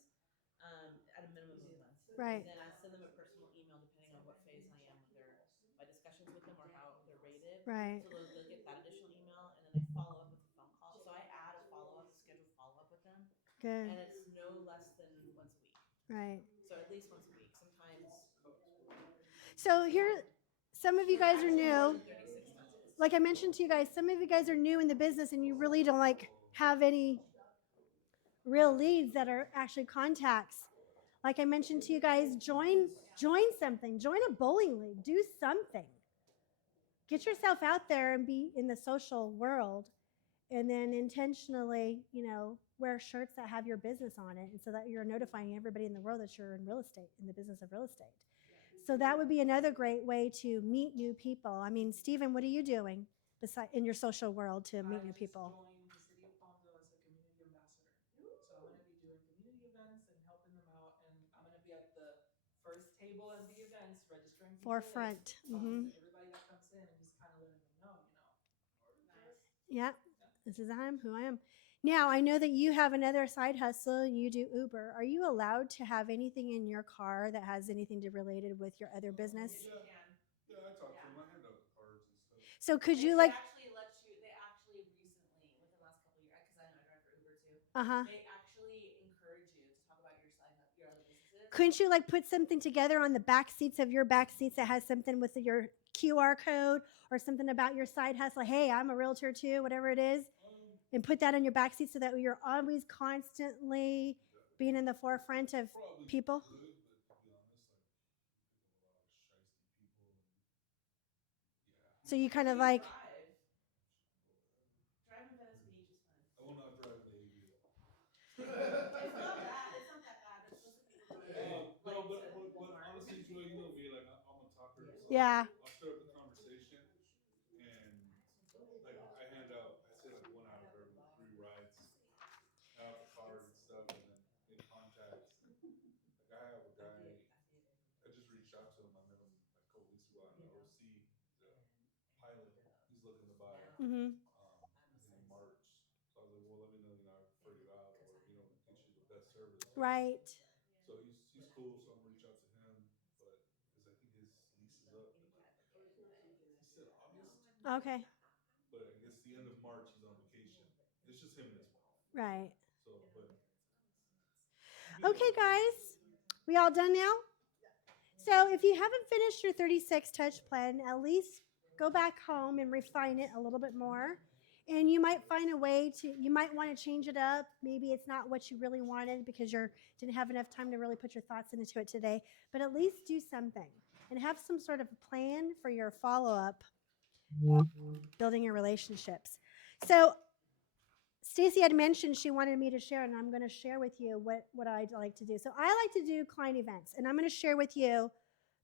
at a minimum of a month. Right. And then I send them a personal email depending on what phase I am with my discussions with them or how they're rated. Right. So they'll get that additional email, and then they follow up with a phone call. So I add a scheduled follow up with them, Good. and it's no less than once a week. Right. So at least once a week. Sometimes. So here, some of you guys are new. 36 touches. Like I mentioned to you guys, some of you guys are new in the business and you really don't like have any real leads that are actually contacts. Like I mentioned to you guys, join something, join a bowling league, do something. Get yourself out there and be in the social world, and then intentionally, wear shirts that have your business on it, and so that you're notifying everybody in the world that you're in real estate, in the business of real estate. So that would be another great way to meet new people. I mean, Stephen, what are you doing in your social world to meet new people? I joined the city of Palmville as a community ambassador. So I'm going to be doing community events and helping them out. And I'm going to be at the first table at the events, registering people Forefront. in, talking Mm-hmm. to everybody that comes in and just kind of letting them know, Nice. Yeah, this is who I am. Now, I know that you have another side hustle. You do Uber. Are you allowed to have anything in your car that has anything to related with your other business? Yes, you can. Yeah, I talked to Yeah. him. I hand out the cards and stuff. So could you They actually recently, within the last couple of years, because I know I drive for Uber too. Uh-huh. They actually encourage you to talk about your other businesses. Couldn't you put something together on the back seats of your back seats that has something with your QR code or something about your side hustle? Hey, I'm a realtor too, whatever it is, and put that on your back seat so that you're always constantly being in the forefront of Probably people. could, but to be honest, like you pick up a lot of shiesty people, and yeah, So you kind of Drive in Venice Beach is fun. I will not drive the AV though. It's not bad. It's not that bad. There's supposed to be people No, like but to honestly, Joy, you know me, like I'm a talker. So Yeah. I'll start the conversation, and like I hand out, I say like 1 out of every 3 rides, out the card and stuff, and then in contacts. Like I have a guy, I just reached out to him. I met him like a couple weeks ago on the OC, the pilot. He's looking to buy. Mm-hmm. In March. So I was like, well, let me know, I refer you out, or, get you the best service. Right. So he's cool, so I'm gonna reach out to him, but because I think his lease is up. He said August, Okay. but I guess the end of March he's on vacation. It's just him and his wife. Right. So, but Okay, guys. We all done now? So if you haven't finished your 36 touch plan, at least go back home and refine it a little bit more. And you might find a way you might want to change it up. Maybe it's not what you really wanted because you didn't have enough time to really put your thoughts into it today. But at least do something and have some sort of a plan for your follow-up, building your relationships. So Stacy had mentioned she wanted me to share, and I'm going to share with you what I like to do. So I like to do client events, and I'm going to share with you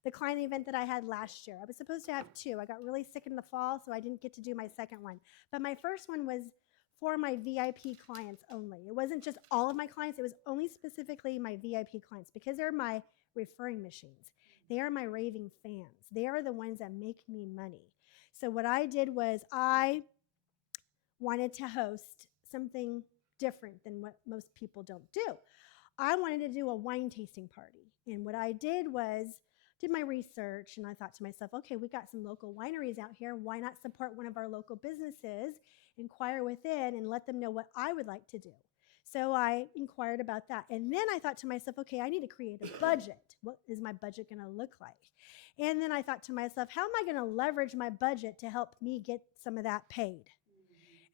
the client event that I had last year. I was supposed to have 2. I got really sick in the fall, so I didn't get to do my second one. But my first one was for my VIP clients only. It wasn't just all of my clients. It was only specifically my VIP clients because they're my referring machines. They are my raving fans. They are the ones that make me money. So what I did was I wanted to host something different than what most people don't do. I wanted to do a wine tasting party. And what I did was did my research, and I thought to myself, okay, we got some local wineries out here. Why not support one of our local businesses, inquire within, and let them know what I would like to do? So I inquired about that. And then I thought to myself, okay, I need to create a budget. What is my budget going to look like? And then I thought to myself, how am I going to leverage my budget to help me get some of that paid?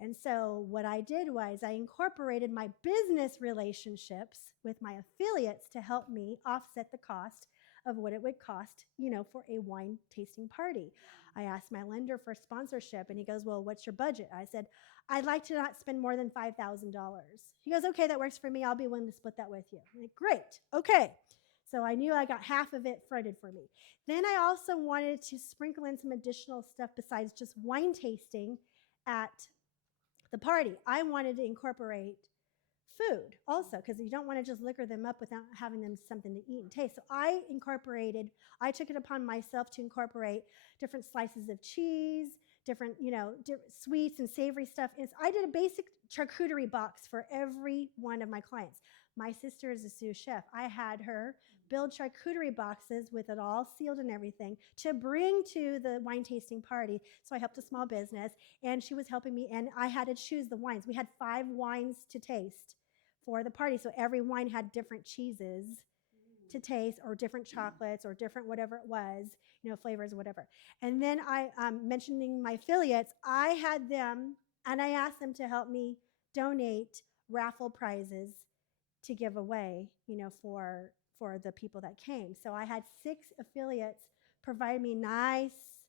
And so what I did was I incorporated my business relationships with my affiliates to help me offset the cost of what it would cost, for a wine tasting party. I asked my lender for sponsorship, and he goes, well, what's your budget? I said, I'd like to not spend more than $5,000. He goes, okay, that works for me. I'll be willing to split that with you. I'm like, great. Okay. So I knew I got half of it fronted for me. Then I also wanted to sprinkle in some additional stuff besides just wine tasting at the party. I wanted to incorporate food also, because you don't want to just liquor them up without having them something to eat and taste. So I took it upon myself to incorporate different slices of cheese, different, sweets and savory stuff. I did a basic charcuterie box for every one of my clients. My sister is a sous chef. I had her build charcuterie boxes with it all sealed and everything to bring to the wine tasting party. So I helped a small business, and she was helping me, and I had to choose the wines. We had 5 wines to taste for the party. So every wine had different cheeses to taste, or different chocolates, or different whatever it was, flavors or whatever. And then mentioning my affiliates, I had them, and I asked them to help me donate raffle prizes to give away, for the people that came. So I had 6 affiliates provide me nice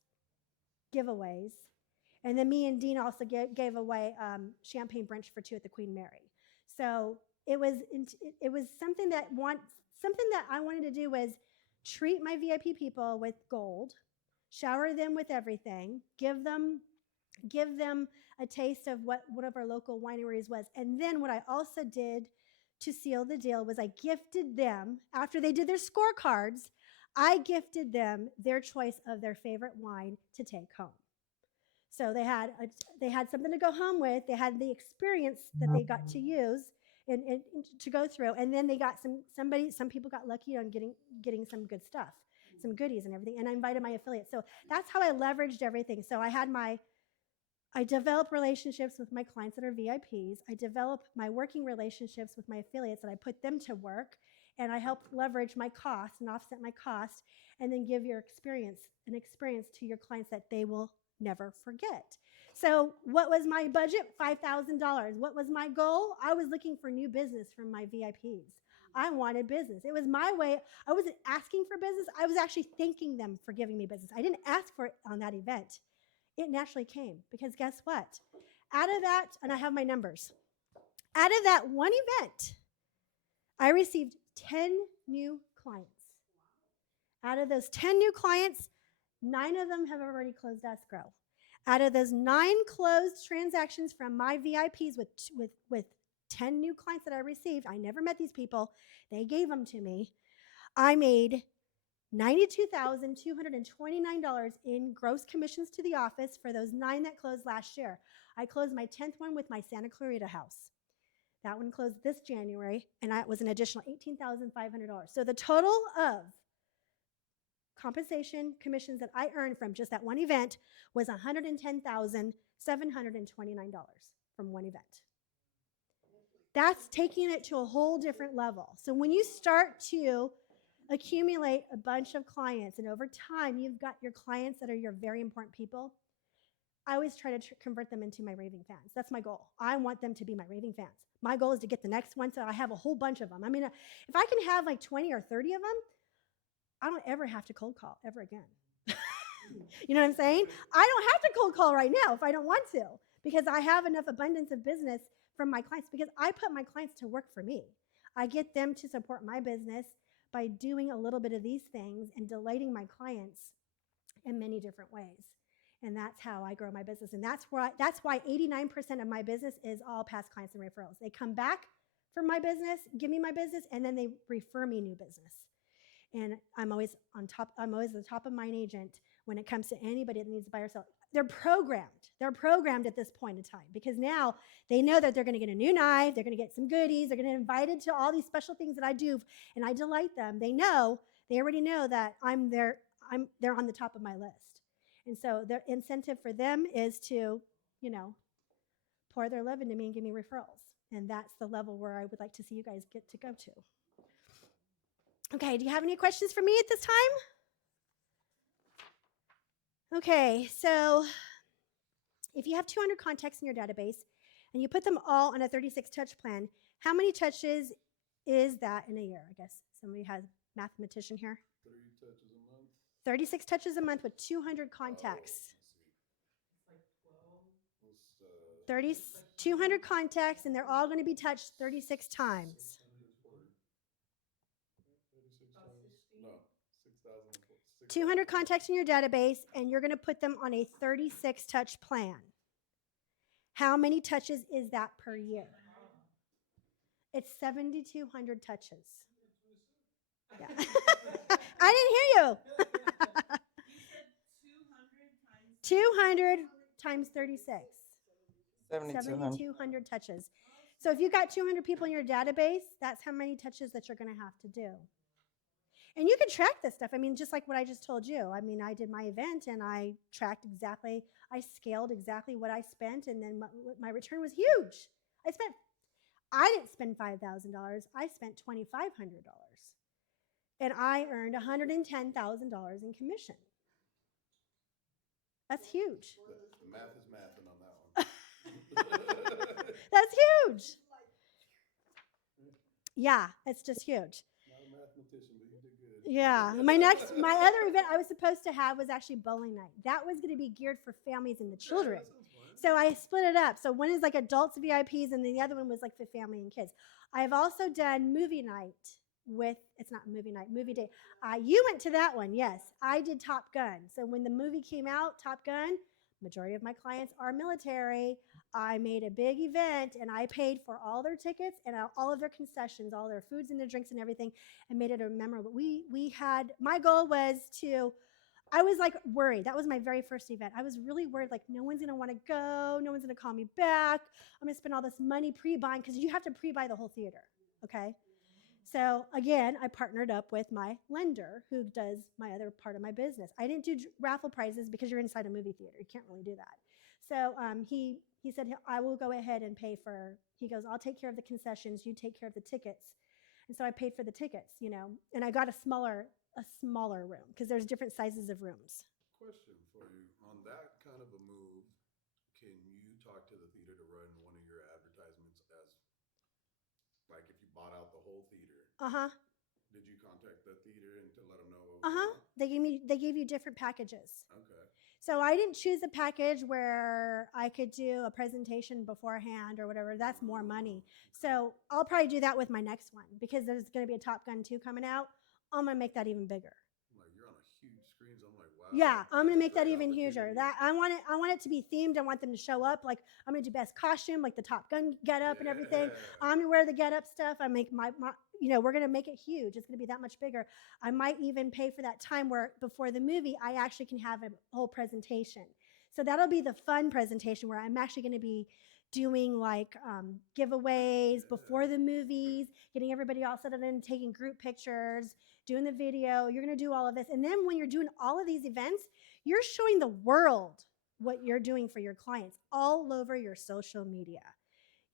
giveaways. And then me and Dean also gave away champagne brunch for 2 at the Queen Mary. So it was something that I wanted to do was treat my VIP people with gold, shower them with everything, give them a taste of what one of our local wineries was. And then what I also did to seal the deal was I gifted them, after they did their scorecards, I gifted them their choice of their favorite wine to take home. So they had something to go home with. They had the experience that they got to use and to go through, and then they got some people got lucky on getting some good stuff, some goodies and everything. And I invited my affiliates. So that's how I leveraged everything. So I develop relationships with my clients that are VIPs. I develop my working relationships with my affiliates, and I put them to work, and I help leverage my costs and offset my cost, and then give an experience to your clients that they will never forget. So what was my budget? $5,000. What was my goal? I was looking for new business from my VIPs. I wanted business. It was my way. I wasn't asking for business. I was actually thanking them for giving me business. I didn't ask for it on that event. It naturally came, because guess what? Out of that, and I have my numbers, out of that one event, I received 10 new clients. Out of those 10 new clients, 9 of them have already closed escrow. Out of those 9 closed transactions from my VIPs with 10 new clients that I received, I never met these people. They gave them to me. I made $92,229 in gross commissions to the office for those 9 that closed last year. I closed my 10th one with my Santa Clarita house. That one closed this January, and it was an additional $18,500. So the total of compensation commissions that I earned from just that one event was $110,729 from one event. That's taking it to a whole different level. So when you start to accumulate a bunch of clients, and over time you've got your clients that are your very important people, I always try to convert them into my raving fans. That's my goal. I want them to be my raving fans. My goal is to get the next one, so I have a whole bunch of them. I mean, if I can have like 20 or 30 of them, I don't ever have to cold call ever again. You know what I'm saying? I don't have to cold call right now if I don't want to, because I have enough abundance of business from my clients, because I put my clients to work for me. I get them to support my business by doing a little bit of these things and delighting my clients in many different ways. And that's how I grow my business. And that's why 89% of my business is all past clients and referrals. They come back for my business, give me my business, and then they refer me new business. And I'm always on top. I'm always the top of mind agent when it comes to anybody that needs to buy or sell. They're programmed. They're programmed at this point in time, because now they know that they're going to get a new knife. They're going to get some goodies. They're going to get invited to all these special things that I do, and I delight them. They already know that they're on the top of my list. And so their incentive for them is to, pour their love into me and give me referrals. And that's the level where I would like to see you guys get to go to. Okay, do you have any questions for me at this time? Okay, so if you have 200 contacts in your database and you put them all on a 36 touch plan, how many touches is that in a year? I guess somebody has a mathematician here. 30 touches a month. 36 touches a month with 200 contacts. It's like 200 contacts, and they're all going to be touched 36 times. 36 times 200 contacts in your database, and you're going to put them on a 36 touch plan. How many touches is that per year? It's 7,200 touches. Yeah. I didn't hear you. You said 200 times 36. 7,200. 7,200 touches. So if you've got 200 people in your database, that's how many touches that you're going to have to do. And you can track this stuff. I mean, just like what I just told you. I mean, I did my event and I tracked exactly, I scaled exactly what I spent, and then my return was huge. I didn't spend $5,000. I spent $2,500. And I earned $110,000 in commission. That's huge. The math is mathing on that one. That's huge. Yeah, it's just huge. Not a mathematician, but you did good. Yeah. My other event I was supposed to have was actually bowling night. That was going to be geared for families and the children. Yeah, that sounds fun. So I split it up. So one is like adults VIPs, and then the other one was like for family and kids. I've also done movie night with, it's not movie night, movie day. You went to that one, yes. I did Top Gun. So when the movie came out, Top Gun, majority of my clients are military. I made a big event, and I paid for all their tickets and all of their concessions, all their foods and their drinks and everything, and made it a memorable. My goal was to, I was like worried. That was my very first event. I was really worried, like no one's gonna want to go, no one's gonna call me back. I'm gonna spend all this money pre-buying, because you have to pre-buy the whole theater, okay? So again, I partnered up with my lender who does my other part of my business. I didn't do raffle prizes because you're inside a movie theater. You can't really do that. So he said, I will go ahead and pay for, he goes, I'll take care of the concessions, you take care of the tickets. And so I paid for the tickets, and I got a smaller room because there's different sizes of rooms. Question for you. On that kind of a move, can you talk to the theater to run one of your advertisements as, like if you bought out the whole theater? Uh-huh. Did you contact the theater and to let them know what was going Uh-huh. on? They gave you different packages. Okay. So I didn't choose a package where I could do a presentation beforehand or whatever. That's more money. So I'll probably do that with my next one, because there's going to be a Top Gun 2 coming out. I'm going to make that even bigger. Like you're on a huge screen, so I'm like, wow. Yeah, I'm going to make that's a that great even huger. opportunity. I want it to be themed. I want them to show up. Like I'm going to do best costume, like the Top Gun get up and everything. Yeah. I'm going to wear the get up stuff. I make my we're going to make it huge. It's going to be that much bigger. I might even pay for that time where before the movie, I actually can have a whole presentation. So that'll be the fun presentation where I'm actually going to be doing like giveaways before the movies, getting everybody all set up and taking group pictures, doing the video. You're going to do all of this. And then when you're doing all of these events, you're showing the world what you're doing for your clients all over your social media.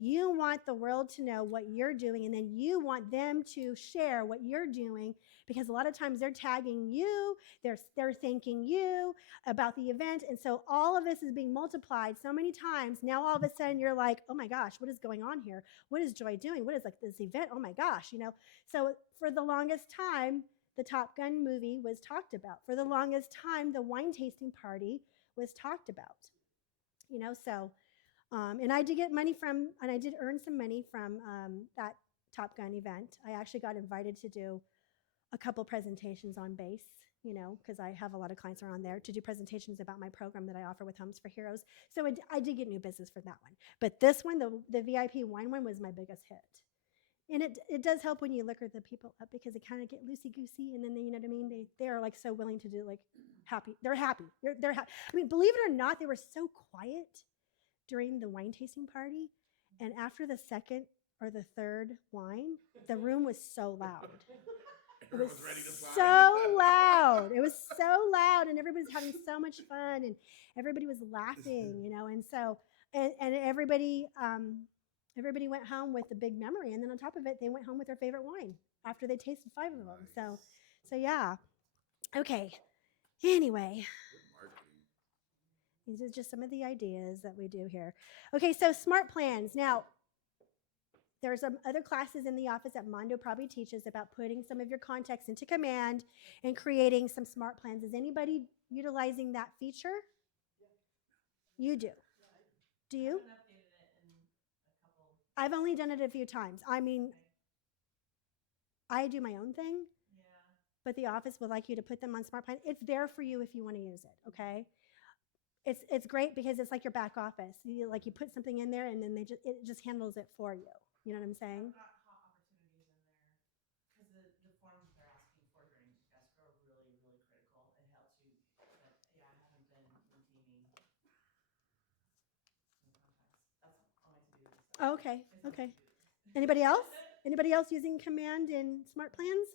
You want the world to know what you're doing, and then you want them to share what you're doing, because a lot of times they're tagging you, they're thanking you about the event, and so all of this is being multiplied so many times. Now all of a sudden you're like, oh my gosh, what is going on here? What is Joy doing? What is like this event? Oh my gosh, So for the longest time, the Top Gun movie was talked about. For the longest time, the wine tasting party was talked about. And I did get money and I did earn some money from that Top Gun event. I actually got invited to do a couple presentations on base, because I have a lot of clients around there, to do presentations about my program that I offer with Homes for Heroes. So I did get new business for that one. But this one, the VIP wine one, was my biggest hit. And it does help when you liquor the people up, because they kind of get loosey-goosey, and then they, you know what I mean? They are like so willing to do like happy. They're happy. They're happy. I mean, believe it or not, they were so quiet during the wine tasting party, and after the second or the third wine, the room was so loud. It was so loud. It was so loud, and everybody was having so much fun, and everybody was laughing, and so and everybody went home with a big memory, and then on top of it, they went home with their favorite wine after they tasted 5 of them. So yeah. Okay. Anyway. These are just some of the ideas that we do here. Okay, so smart plans. Now, there are some other classes in the office that Mondo probably teaches about putting some of your contacts into command and creating some smart plans. Is anybody utilizing that feature? You do. Do you? I've only done it a few times. I mean, I do my own thing, but the office would like you to put them on Smart Plan, it's there for you if you want to use it, okay? It's great because it's like your back office. You put something in there and then it just handles it for you. You know what I'm saying? I've got hot opportunities in there because the forms that they're asking for during escrow are really, really critical. It helps you, but yeah, I haven't been maintaining new contacts. That's on my to-do list. Oh, okay, It's on my okay. to-do list. Anybody else? Anybody else using Command in Smart Plans?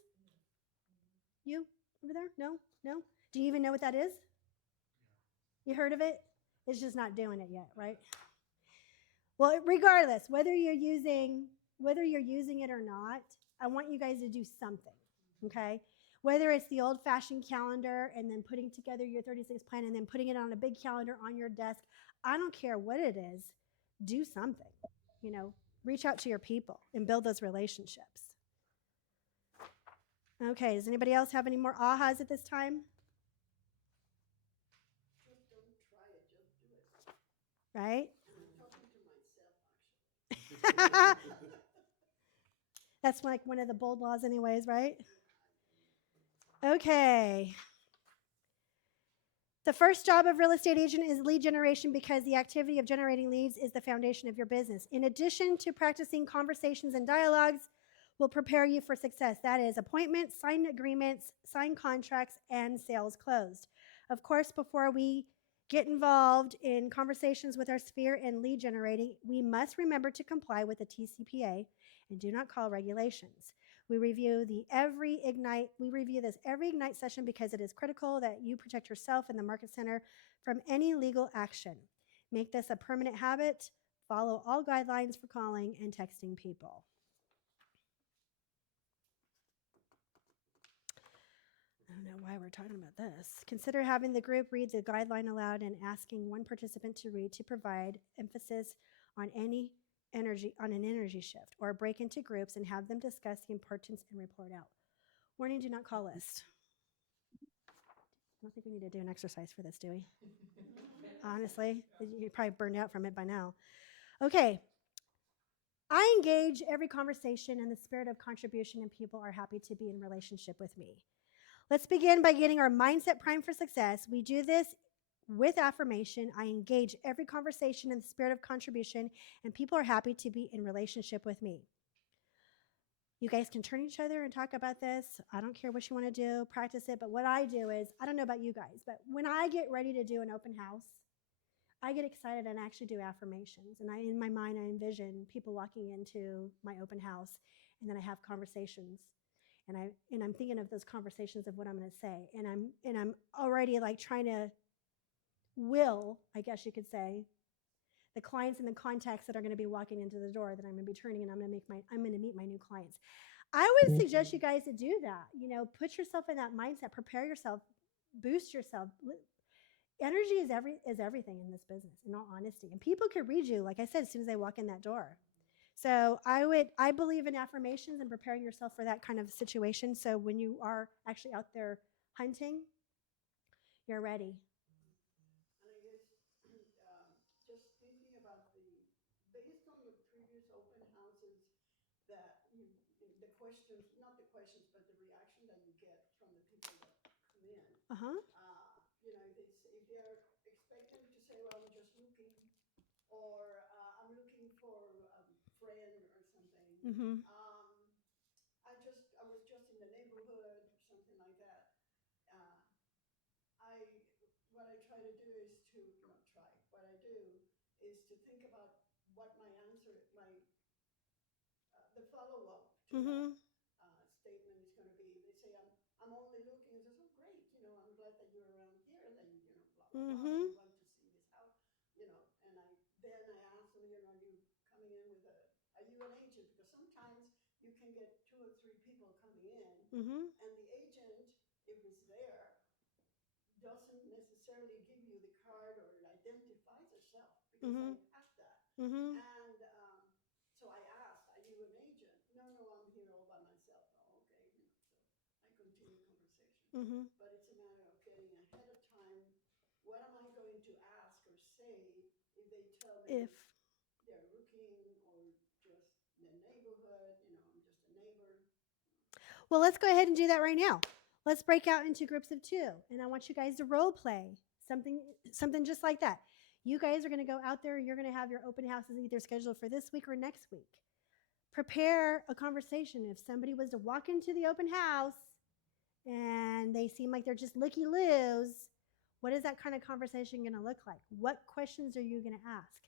You over there? No? No? Do you even know what that is? You heard of it? It's just not doing it yet, right? Well, regardless, whether you're using it or not, I want you guys to do something, okay? Whether it's the old-fashioned calendar and then putting together your 36 plan and then putting it on a big calendar on your desk, I don't care what it is, do something, reach out to your people and build those relationships. Okay, does anybody else have any more ahas at this time? Just don't try it, just do it. Right? And I'm talking to myself, actually. That's like one of the bold laws anyways, right? Okay. The first job of real estate agent is lead generation because the activity of generating leads is the foundation of your business. In addition to practicing conversations and dialogues, will prepare you for success. That is appointments, signed agreements, signed contracts, and sales closed. Of course, before we get involved in conversations with our sphere and lead generating, we must remember to comply with the TCPA and do not call regulations. We review this every Ignite session because it is critical that you protect yourself and the market center from any legal action. Make this a permanent habit. Follow all guidelines for calling and texting people. I don't know why we're talking about this. Consider having the group read the guideline aloud and asking one participant to read to provide emphasis on an energy shift, or break into groups and have them discuss the importance and report out. Warning, do not call list. I don't think we need to do an exercise for this, do we? Honestly, you're probably burned out from it by now. Okay. I engage every conversation in the spirit of contribution, and people are happy to be in relationship with me. Let's begin by getting our mindset primed for success. We do this with affirmation. I engage every conversation in the spirit of contribution, and people are happy to be in relationship with me. You guys can turn each other and talk about this. I don't care what you want to do, practice it. But what I do is, I don't know about you guys, but when I get ready to do an open house, I get excited and actually do affirmations. And in my mind, I envision people walking into my open house, and then I have conversations. And I'm thinking of those conversations of what I'm going to say. And I'm already like trying to will, I guess you could say, the clients and the contacts that are going to be walking into the door that I'm going to be turning, and I'm going to meet my new clients. I would suggest you guys to do that. Put yourself in that mindset, prepare yourself, boost yourself. Energy is everything in this business, in all honesty. And people could read you, like I said, as soon as they walk in that door. So I believe in affirmations and preparing yourself for that kind of situation. So when you are actually out there hunting, you're ready. And I guess just thinking about based on the previous open houses, that the questions, not the questions, but the reaction that you get from the people that come in. If they're expecting to say, well, I'm just looking, or I'm looking for a friend or something. Mm-hmm. I was just in the neighborhood or something like that. What I try to do is what I do is to think about what my answer, the follow-up to Mm-hmm. that statement is going to be. They say, I'm only looking, and says, oh, great, I'm glad that you're around here, and blah, blah, blah, Mm-hmm. we want to see this house, and then I ask them, are you coming in with are you an agent? Because sometimes you can get 2 or 3 people coming in, Mm-hmm. and the agent, if it's there, doesn't necessarily give you the card or identifies herself, because Mm-hmm. I asked that. Mm-hmm. And so I asked, are you an agent? No, I'm here all by myself. Oh, okay. So I continue conversation. Mm-hmm. But it's a matter of getting ahead of time. What am I going to ask or say if they tell me they're looking, or just the neighborhood, I'm just a neighbor. Well, let's go ahead and do that right now. let's break out into groups of 2, and I want you guys to role play something just like that. You guys are going to go out there and you're going to have your open houses either scheduled for this week or next week. Prepare a conversation. If somebody was to walk into the open house and they seem like they're just looky loos, what is that kind of conversation going to look like? What questions are you going to ask?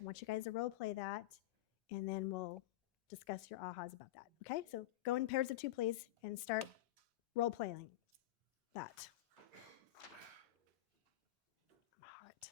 I want you guys to role play that, and then we'll discuss your ahas about that. Okay, so go in pairs of 2, please, and start role playing that. I'm hot.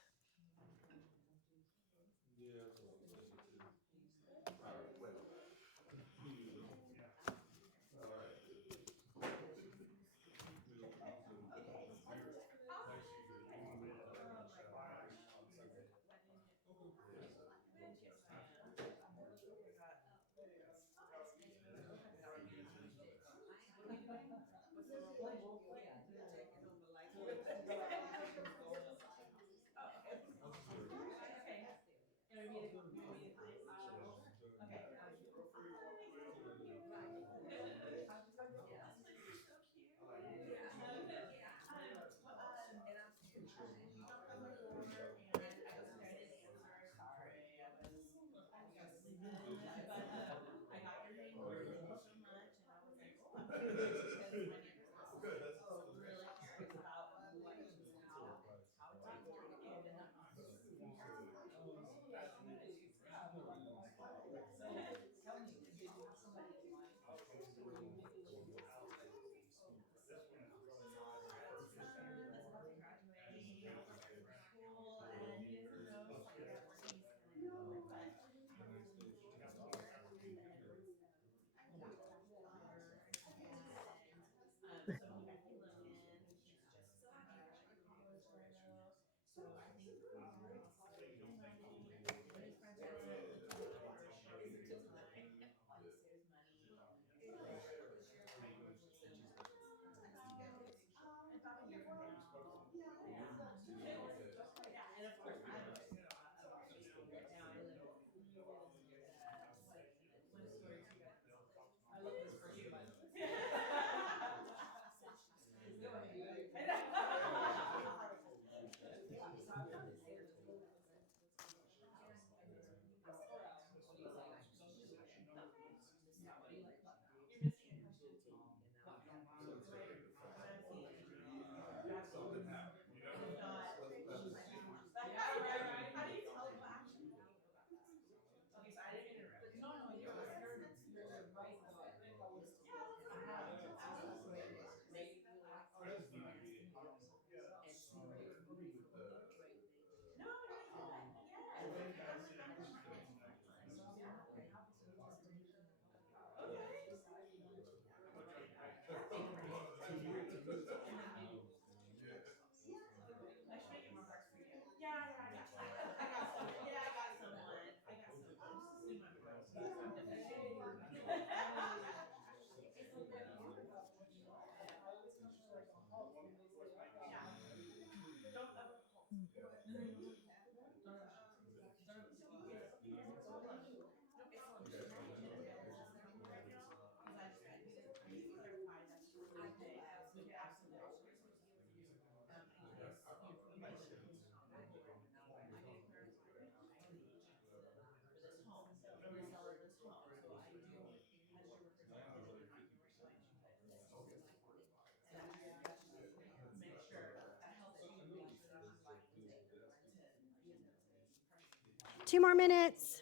Two more minutes.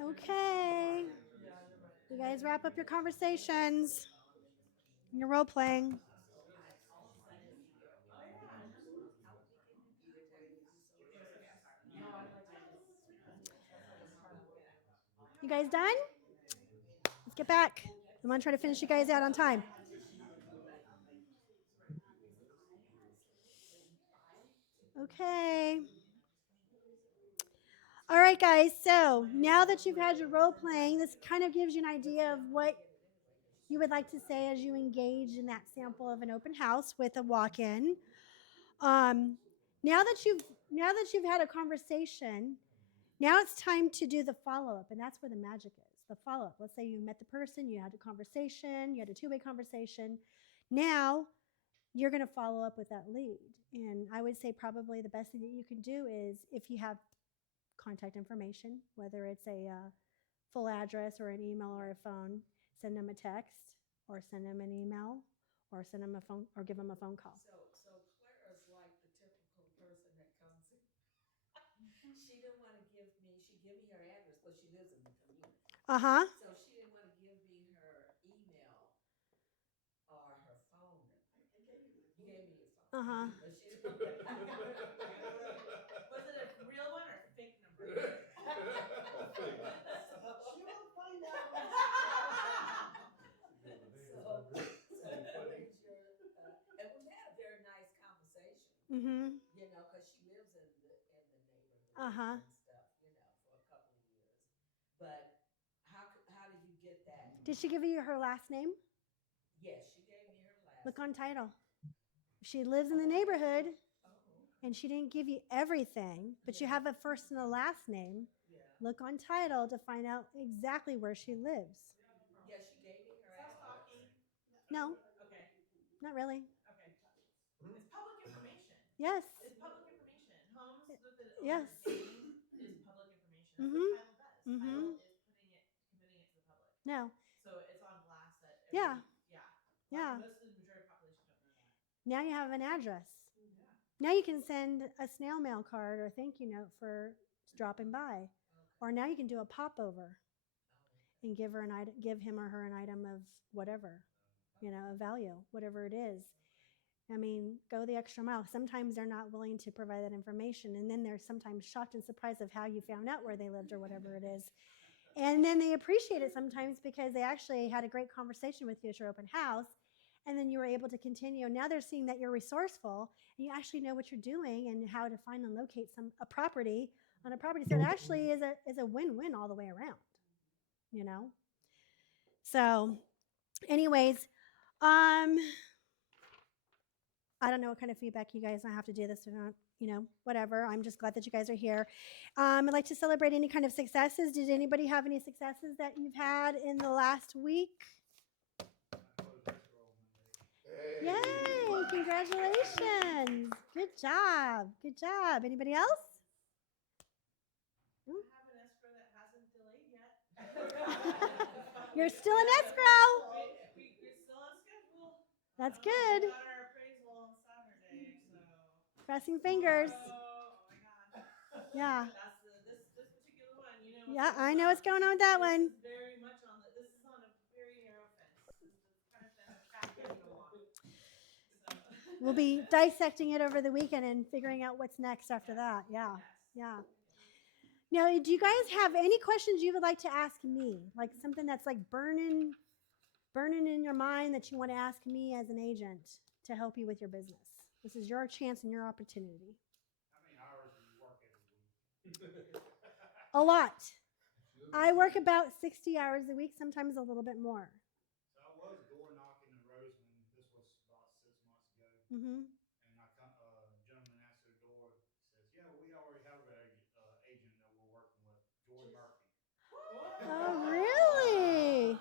Okay. You guys wrap up your conversations. Your role playing. You guys done? Let's get back. I'm going to try to finish you guys out on time. Okay. All right, guys. So now that you've had your role playing, this kind of gives you an idea of what you would like to say as you engage in that sample of an open house with a walk-in. Now that you've had a conversation, now it's time to do the follow-up, and that's where the magic is. The follow-up. Let's say you met the person, you had a conversation, you had a two-way conversation. Now you're going to follow up with that lead. And I would say probably the best thing that you can do is if you have contact information, whether it's a full address or an email or a phone, send them a text or send them an email or send them a phone or give them a phone call. So Clara's like the typical person that comes in. She didn't want to give me, she gave me her address, but she lives in the community. Uh-huh. So she didn't want to give me her email or her phone number. You gave me your phone. Uh-huh. But she didn't. Was it a real one or fake number? She will find out. So what is your, and we had a very nice conversation, Mm-hmm. you know, because she lives in the neighborhood Uh-huh. and stuff, you know, for a couple of years. But how did you get that? Did she give you her last name? Yes, she gave me her last. Look on title. If she lives in the neighborhood and she didn't give you everything, but you have a first and a last name, look on title to find out exactly where she lives. Yeah, she gave me her address. No, Okay. not really. Okay. It's public information. Yes. It's public information. Homes with the Yes. name is public information. That's Mhm. what title does. Mhm. Title is committing it to the public. No. So it's on blast that Yeah. yeah. Yeah. Most of the majority of the population don't know that. Now you have an address. Yeah. Now you can send a snail mail card or a thank you note for dropping by. Or now you can do a popover and give him or her an item of whatever, a value, whatever it is. I mean, go the extra mile. Sometimes they're not willing to provide that information, and then they're sometimes shocked and surprised of how you found out where they lived or whatever it is. And then they appreciate it sometimes because they actually had a great conversation with you at your open house, and then you were able to continue. And now they're seeing that you're resourceful and you actually know what you're doing and how to find and locate a property on a property. So it actually is a win-win all the way around, So anyways, I don't know what kind of feedback you guys might have to do this or not, whatever. I'm just glad that you guys are here. I'd like to celebrate any kind of successes. Did anybody have any successes that you've had in the last week? Yay, congratulations. Good job. Good job. Anybody else? I have an escrow that hasn't delayed yet. You're still in escrow. We're still on schedule. That's good. We got our appraisal on Saturday, so. Crossing fingers. Oh my God. Yeah. That's this particular one, Yeah, I know what's going on with that one. This is very much this is on a very narrow fence. This is the kind of fence a cat can't go on. So. We'll be dissecting it over the weekend and figuring out what's next after that. Yeah. Yeah. Now, do you guys have any questions you would like to ask me? Like something that's like burning in your mind that you want to ask me as an agent to help you with your business? This is your chance and your opportunity. How many hours do you work every week? A lot. I work about 60 hours a week, sometimes a little bit more. So I was door knocking in Roseman. This was about 6 months ago. Mm-hmm. And gentleman answered the door, says, "Yeah, we already have an agent that we're working with, Joy Murphy." Oh, really?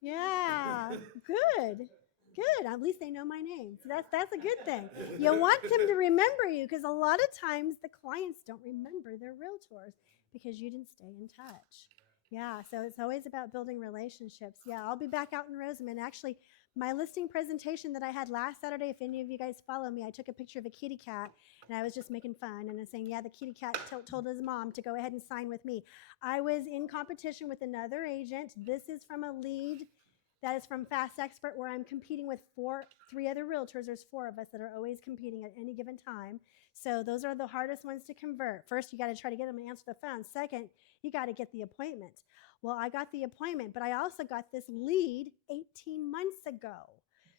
Yeah. Good. Good. At least they know my name. So that's a good thing. You want them to remember you because a lot of times the clients don't remember their realtors because you didn't stay in touch. Yeah. So it's always about building relationships. Yeah. I'll be back out in Rosamond. Actually, my listing presentation that I had last Saturday, if any of you guys follow me, I took a picture of a kitty cat and I was just making fun and saying, yeah, the kitty cat told his mom to go ahead and sign with me. I was in competition with another agent. This is from a lead that is from Fast Expert, where I'm competing with three other realtors. There's 4 of us that are always competing at any given time. So those are the hardest ones to convert. First, you got to try to get them to answer the phone. Second, you got to get the appointment. Well, I got the appointment, but I also got this lead 18 months ago.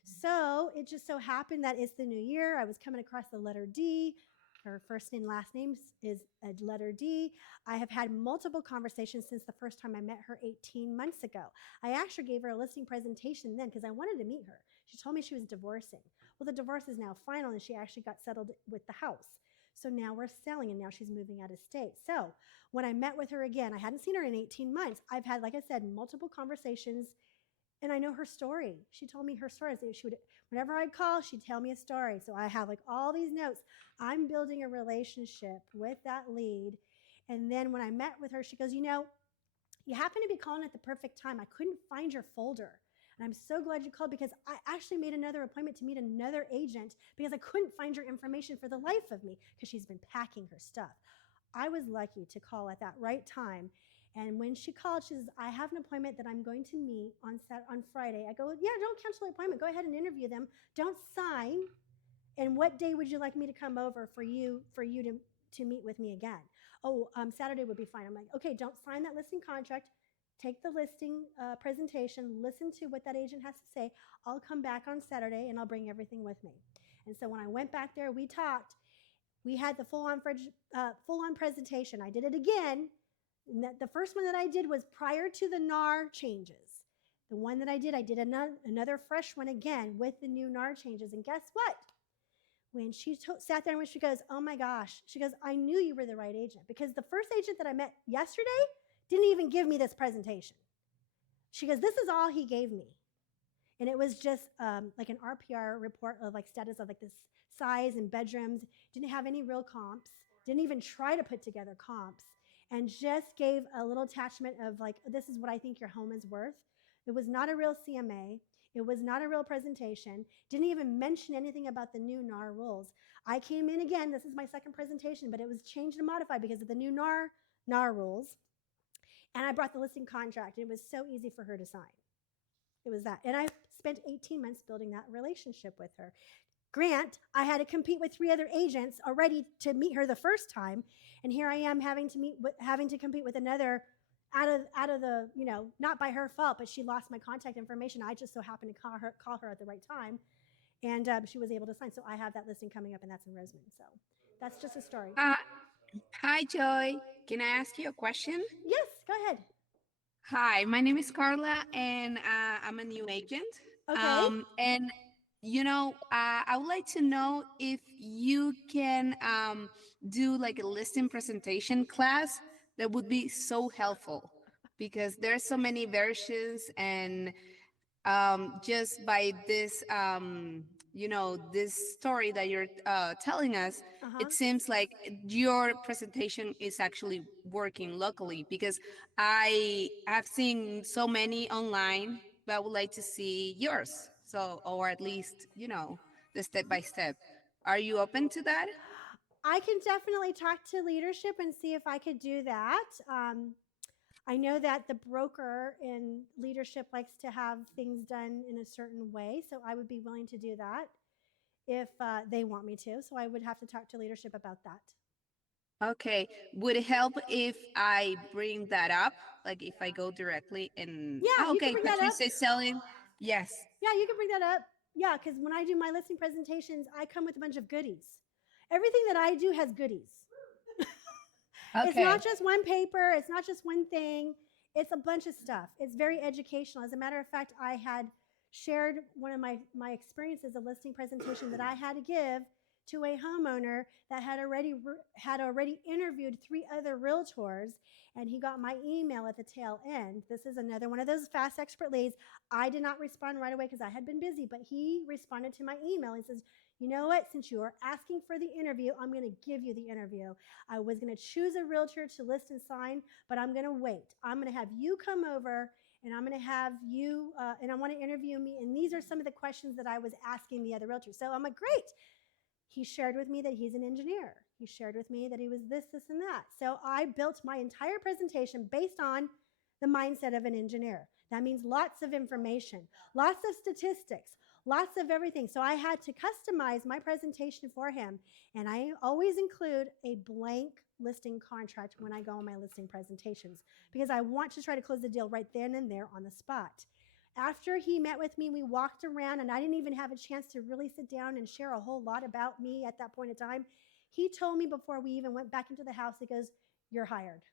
So it just so happened that it's the new year. I was coming across the letter D. Her first and last name is a letter D. I have had multiple conversations since the first time I met her 18 months ago. I actually gave her a listing presentation then because I wanted to meet her. She told me she was divorcing. Well, the divorce is now final and she actually got settled with the house. So now we're selling and now she's moving out of state. So when I met with her again, I hadn't seen her in 18 months. I've had, like I said, multiple conversations and I know her story. She told me her story. Whenever I'd call, she'd tell me a story. So I have like all these notes. I'm building a relationship with that lead. And then when I met with her, she goes, you happen to be calling at the perfect time. I couldn't find your folder. And I'm so glad you called because I actually made another appointment to meet another agent because I couldn't find your information for the life of me because she's been packing her stuff. I was lucky to call at that right time. And when she called, she says, I have an appointment that I'm going to meet on Friday. I go, yeah, don't cancel the appointment. Go ahead and interview them. Don't sign. And what day would you like me to come over for you to meet with me again? Oh, Saturday would be fine. I'm like, okay, don't sign that listing contract. Take the listing presentation. Listen to what that agent has to say. I'll come back on Saturday and I'll bring everything with me. And so when I went back there, we talked. We had the full-on presentation. I did it again. The first one that I did was prior to the NAR changes. The one that I did another fresh one again with the new NAR changes. And guess what? When she sat there and she goes, oh my gosh, she goes, I knew you were the right agent because the first agent that I met yesterday didn't even give me this presentation. She goes, this is all he gave me. And it was just like an RPR report of like status of like this size and bedrooms, didn't have any real comps, didn't even try to put together comps, and just gave a little attachment of like, this is what I think your home is worth. It was not a real CMA. It was not a real presentation. Didn't even mention anything about the new NAR rules. I came in again, this is my second presentation, but it was changed and modified because of the new NAR rules. And I brought the listing contract. It was so easy for her to sign. It was that. And I spent 18 months building that relationship with her. Grant, I had to compete with 3 other agents already to meet her the first time. And here I am having to compete with another out of the, not by her fault, but she lost my contact information. I just so happened to call her at the right time. And she was able to sign. So I have that listing coming up and that's in Roseman. So that's just a story. Hi, Joy. Can I ask you a question? Yes, go ahead. Hi, my name is Carla, and I'm a new agent. Okay. And I would like to know if you can do like a listing presentation class. That would be so helpful because there's so many versions, and just by this this story that you're telling us, it seems like your presentation is actually working locally, because I have seen so many online, but I would like to see yours, so, or at least the step by step. Are you open to that? I can definitely talk to leadership and see if I could do that. I know that the broker in leadership likes to have things done in a certain way, so I would be willing to do that if they want me to. So I would have to talk to leadership about that. Okay. Would it help if I bring that up? Like if I go directly and yeah, okay, you can bring that up. Patricia is selling. Yes. Yeah, you can bring that up. Yeah, because when I do my listing presentations, I come with a bunch of goodies. Everything that I do has goodies. Okay. It's not just one paper. It's not just one thing. It's a bunch of stuff. It's very educational. As a matter of fact, I had shared one of my experiences, a listing presentation that I had to give to a homeowner that had already interviewed 3 other realtors, and he got my email at the tail end. This is another one of those fast expert leads. I did not respond right away because I had been busy, but he responded to my email and says, you know what, since you are asking for the interview, I'm going to give you the interview. I was going to choose a realtor to list and sign, but I'm going to wait. I'm going to have you come over, and I'm going to have you, and I want to interview me. And these are some of the questions that I was asking the other realtors. So I'm like, great. He shared with me that he's an engineer. He shared with me that he was this, and that. So I built my entire presentation based on the mindset of an engineer. That means lots of information, lots of statistics, lots of everything. So I had to customize my presentation for him. And I always include a blank listing contract when I go on my listing presentations because I want to try to close the deal right then and there on the spot. After he met with me, we walked around, and I didn't even have a chance to really sit down and share a whole lot about me at that point in time. He told me before we even went back into the house, he goes, "You're hired."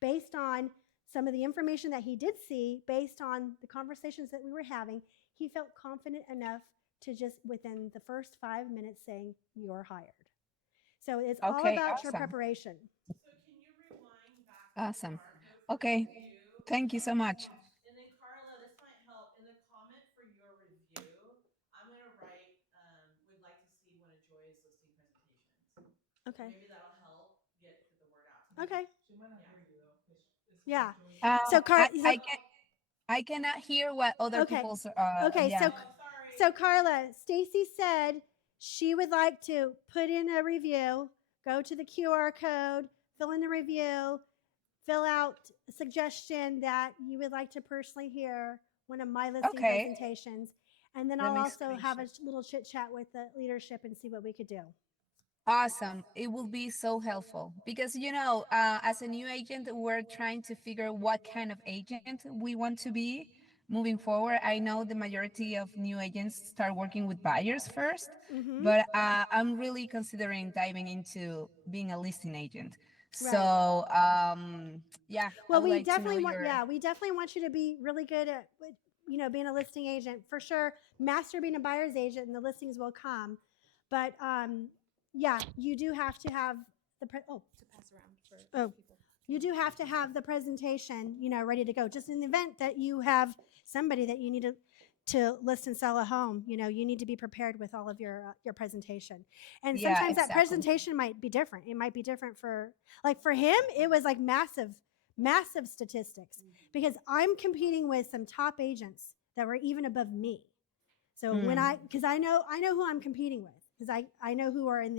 Based on some of the information that he did see, based on the conversations that we were having, he felt confident enough to just within the first 5 minutes saying, "You're hired." So it's all Okay, about your awesome. preparation. So can you rewind back to Awesome. the barcode for Okay. review? Thank you so much. And then Carla, this might help. In the comment for your review, I'm gonna write, would like to see one of Joy's listing presentations. Okay. Maybe that'll help get the word out to Okay. She might not hear you though. 'Cause it's Yeah. Joey. So I cannot hear what other Okay. people's. Okay, Yeah. so Carla, Stacy said she would like to put in a review, go to the QR code, fill in the review, fill out a suggestion that you would like to personally hear one of my listing Okay. presentations. And then Let I'll me also have a screenshot. little chit chat with the leadership and see what we could do. Awesome. It will be so helpful because, as a new agent, we're trying to figure what kind of agent we want to be moving forward. I know the majority of new agents start working with buyers first, Mhm. but I'm really considering diving into being a listing agent. Right. So, yeah. Well, I would we like to know definitely want, your. yeah, we definitely want you to be really good at, being a listing agent for sure. Master being a buyer's agent, and the listings will come. But yeah, you do have to have the to pass around for people. You do have to have the presentation, ready to go. Just in the event that you have somebody that you need to list and sell a home, you need to be prepared with all of your presentation. And Yeah, sometimes that exactly. presentation might be different. It might be different for him, it was like massive statistics because I'm competing with some top agents that were even above me. So because I know who I'm competing with because I know who are in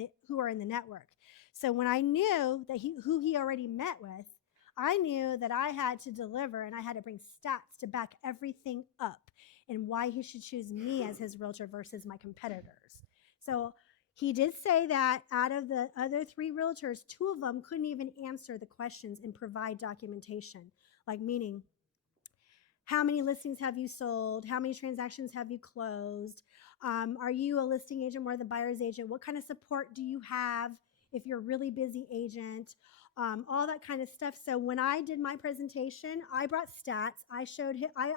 the network. So when I knew that who he already met with, I knew that I had to deliver and I had to bring stats to back everything up and why he should choose me as his realtor versus my competitors. So he did say that out of the other 3 realtors, 2 of them couldn't even answer the questions and provide documentation, like meaning, how many listings have you sold? How many transactions have you closed? Are you a listing agent more than buyer's agent? What kind of support do you have if you're a really busy agent? All that kind of stuff. So when I did my presentation, I brought stats. I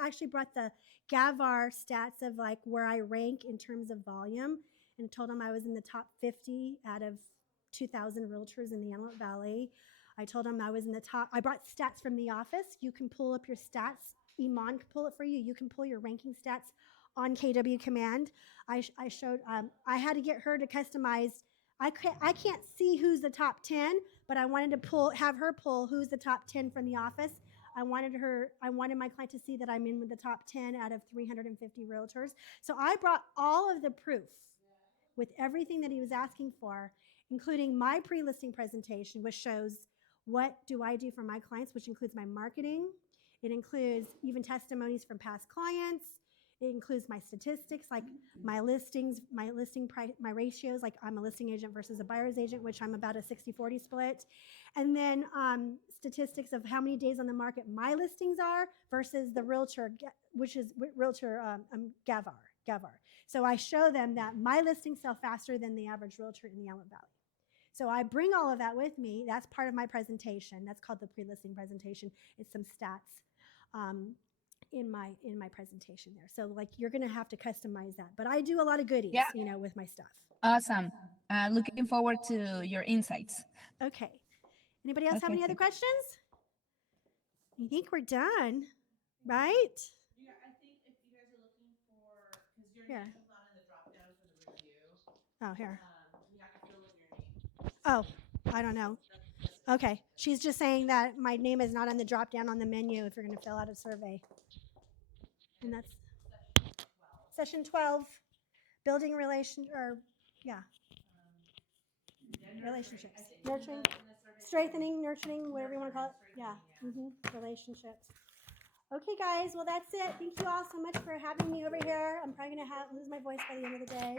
actually brought the Gavar stats of like where I rank in terms of volume and told him I was in the top 50 out of 2,000 realtors in the Antelope Valley. I told him I was in the top. I brought stats from the office. You can pull up your stats. Iman can pull it for you. You can pull your ranking stats on KW Command. I showed, I had to get her to customize. I can't see who's the top 10, but I wanted to have her pull who's the top 10 from the office. I wanted my client to see that I'm in with the top 10 out of 350 realtors. So I brought all of the proof with everything that he was asking for, including my pre-listing presentation, which shows what do I do for my clients, which includes my marketing. It includes even testimonies from past clients. It includes my statistics, like my listings, my ratios, like I'm a listing agent versus a buyer's agent, which I'm about a 60-40 split. And then statistics of how many days on the market my listings are versus the realtor, which is realtor Gavar. So I show them that my listings sell faster than the average realtor in the Antelope Valley. So I bring all of that with me. That's part of my presentation. That's called the pre-listing presentation. It's some stats. in my presentation there. So like you're gonna have to customize that. But I do a lot of goodies, Yeah. you know, with my stuff. Awesome. Looking forward to your insights. Okay. Anybody else have Okay, any other thank- questions? I think we're done, right? Yeah, I think if you guys are looking for, because your Here. name is not in the drop down for the review, Oh, here. you have to fill in your name. Oh, I don't know. Okay. She's just saying that my name is not on the drop down on the menu if you're going to fill out a survey. And that's session 12, building relationships. Nurturing, strengthening, nurturing, whatever you want to call it. Yeah. Relationships. Okay, guys. Well, that's it. Thank you all so much for having me over here. I'm probably going to lose my voice by the end of the day.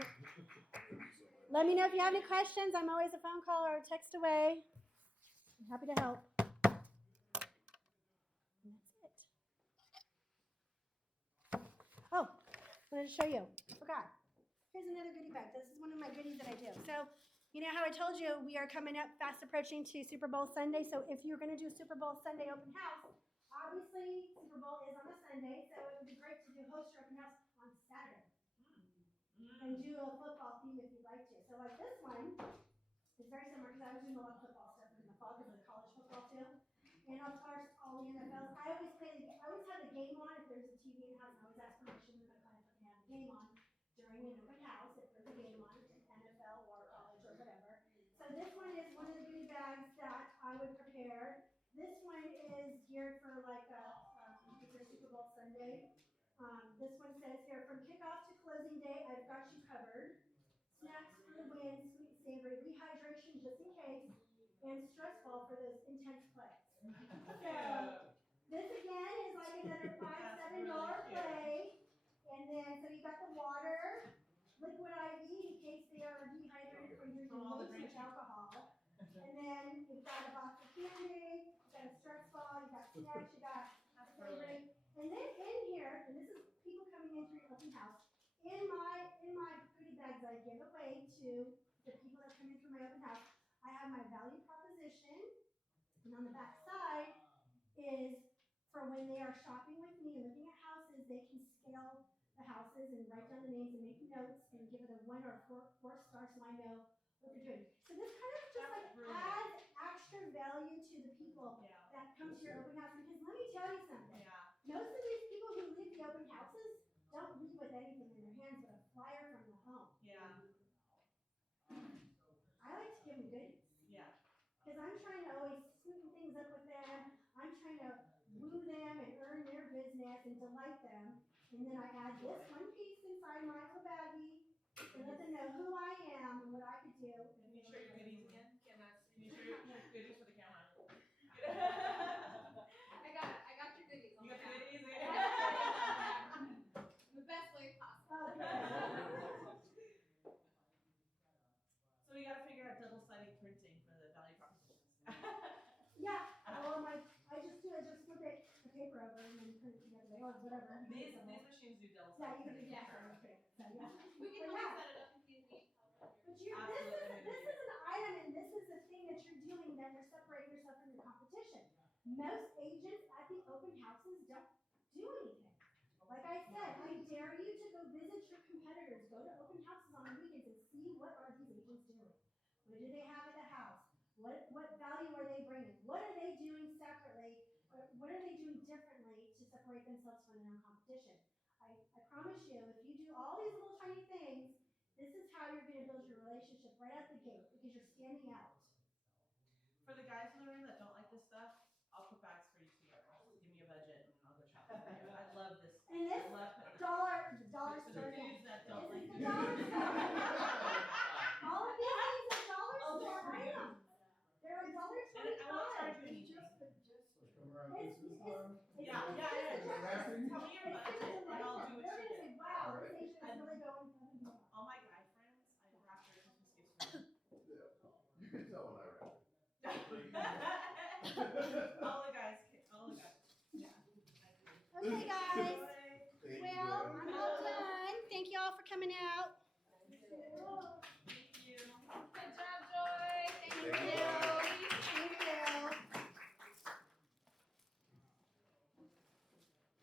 Let me know if you have any questions. I'm always a phone call or a text away. I'm happy to help. And that's it. Oh, I wanted to show you. I forgot. Here's another goodie bag. This is one of my goodies that I do. So, you know how I told you we are coming up fast approaching to Super Bowl Sunday. So if you're going to do Super Bowl Sunday open house, obviously Super Bowl is on a Sunday. So it would be great to host your open house on Saturday. And do a football theme if you'd like to. So like this one is very similar because I was doing a lot of football stuff in the fall because of college football too. And of course, all the NFLs. I always have the game on if there's a TV in the house. I always ask permission when my clients can have the game on during an open house if there's a game on, NFL or college or whatever. So this one is one of the goodie bags that I would prepare. This one is geared for like for Super Bowl Sunday. This one says here, from kickoff to closing day, I've got you covered. Snacks for the win, sweet and savory, rehydration just in case, and stress ball for those intense plays. So this again is like another $5-7 play. And then, so you got the water, liquid IV in case they are dehydrated from drinking way too much alcohol. And then you've got a box of candy, you've got a stress ball, you've got snacks, you got savory. And then in here, and this is people coming in for your open house, in my goodie bags I give away to the people that come in for my open house, I have my value proposition, and on the back side is for when they are shopping with me and looking at houses, they can scale the houses and write down the names and make notes and give it a 1 or 4 star so I know what they're doing. So this kind of just like adds extra value to the people that come to your open house because let me tell you something. Most of these people who leave the open houses don't leave with anything in their hands but a flyer from the home. I like to give them goodies. Because I'm trying to always sweeten things up with them. I'm trying to woo them and earn their business and delight them. And then I add this one piece inside my little baggie to let them know who I am and what I could do. Can you show your goodies again? Can you show your goodies for the camera? I got your goodies. You got the goodies? The best way possible. So we gotta figure out double-sided printing for the value propositions. Yeah. I just flip the paper over and then print it together or whatever. These machines do double-sided Yeah, you can printing. do that. So yeah. We can But always yeah. set it up if you need help. But this is an item and this is a thing that you're doing that you're separating yourself from your competition. Most agents at the open houses don't do anything. Like I said, I dare you to go visit your competitors. Go to open houses on the weekends and see what are these agents doing. What do they have at the house? What value are they bringing? What are they doing separately? What are they doing differently to separate themselves from their own competition? I promise you, if you do all these little tiny things, this is how you're going to build your relationship right out the gate because you're standing out. For the guys in the room that don't like this stuff, I'll put bags for you too. Just give me a budget and I'll go shopping for you. I love this. And this I love putting dollar for store. the dudes that don't This like is the dollar store. All of these things are dollar store items. They're $1.25. And I won't charge you anything. Tell me your budget and I'll do what They're you going to say, do. wow, this agent is really going above and beyond. All my guy friends, I wrapped their Christmas gifts for them. You can tell when I read it. All the guys. Yeah. Okay, guys. Thank you, Well, Joanne. I'm all done. Thank you all for coming out. Thank you. Good job, Joy. Thank you. Thank you. Thank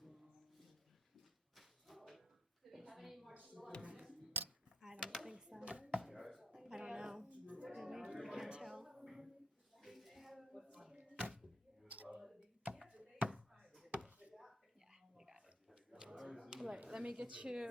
you. I don't think so. I don't know. Maybe. I can't tell. Right, let me get you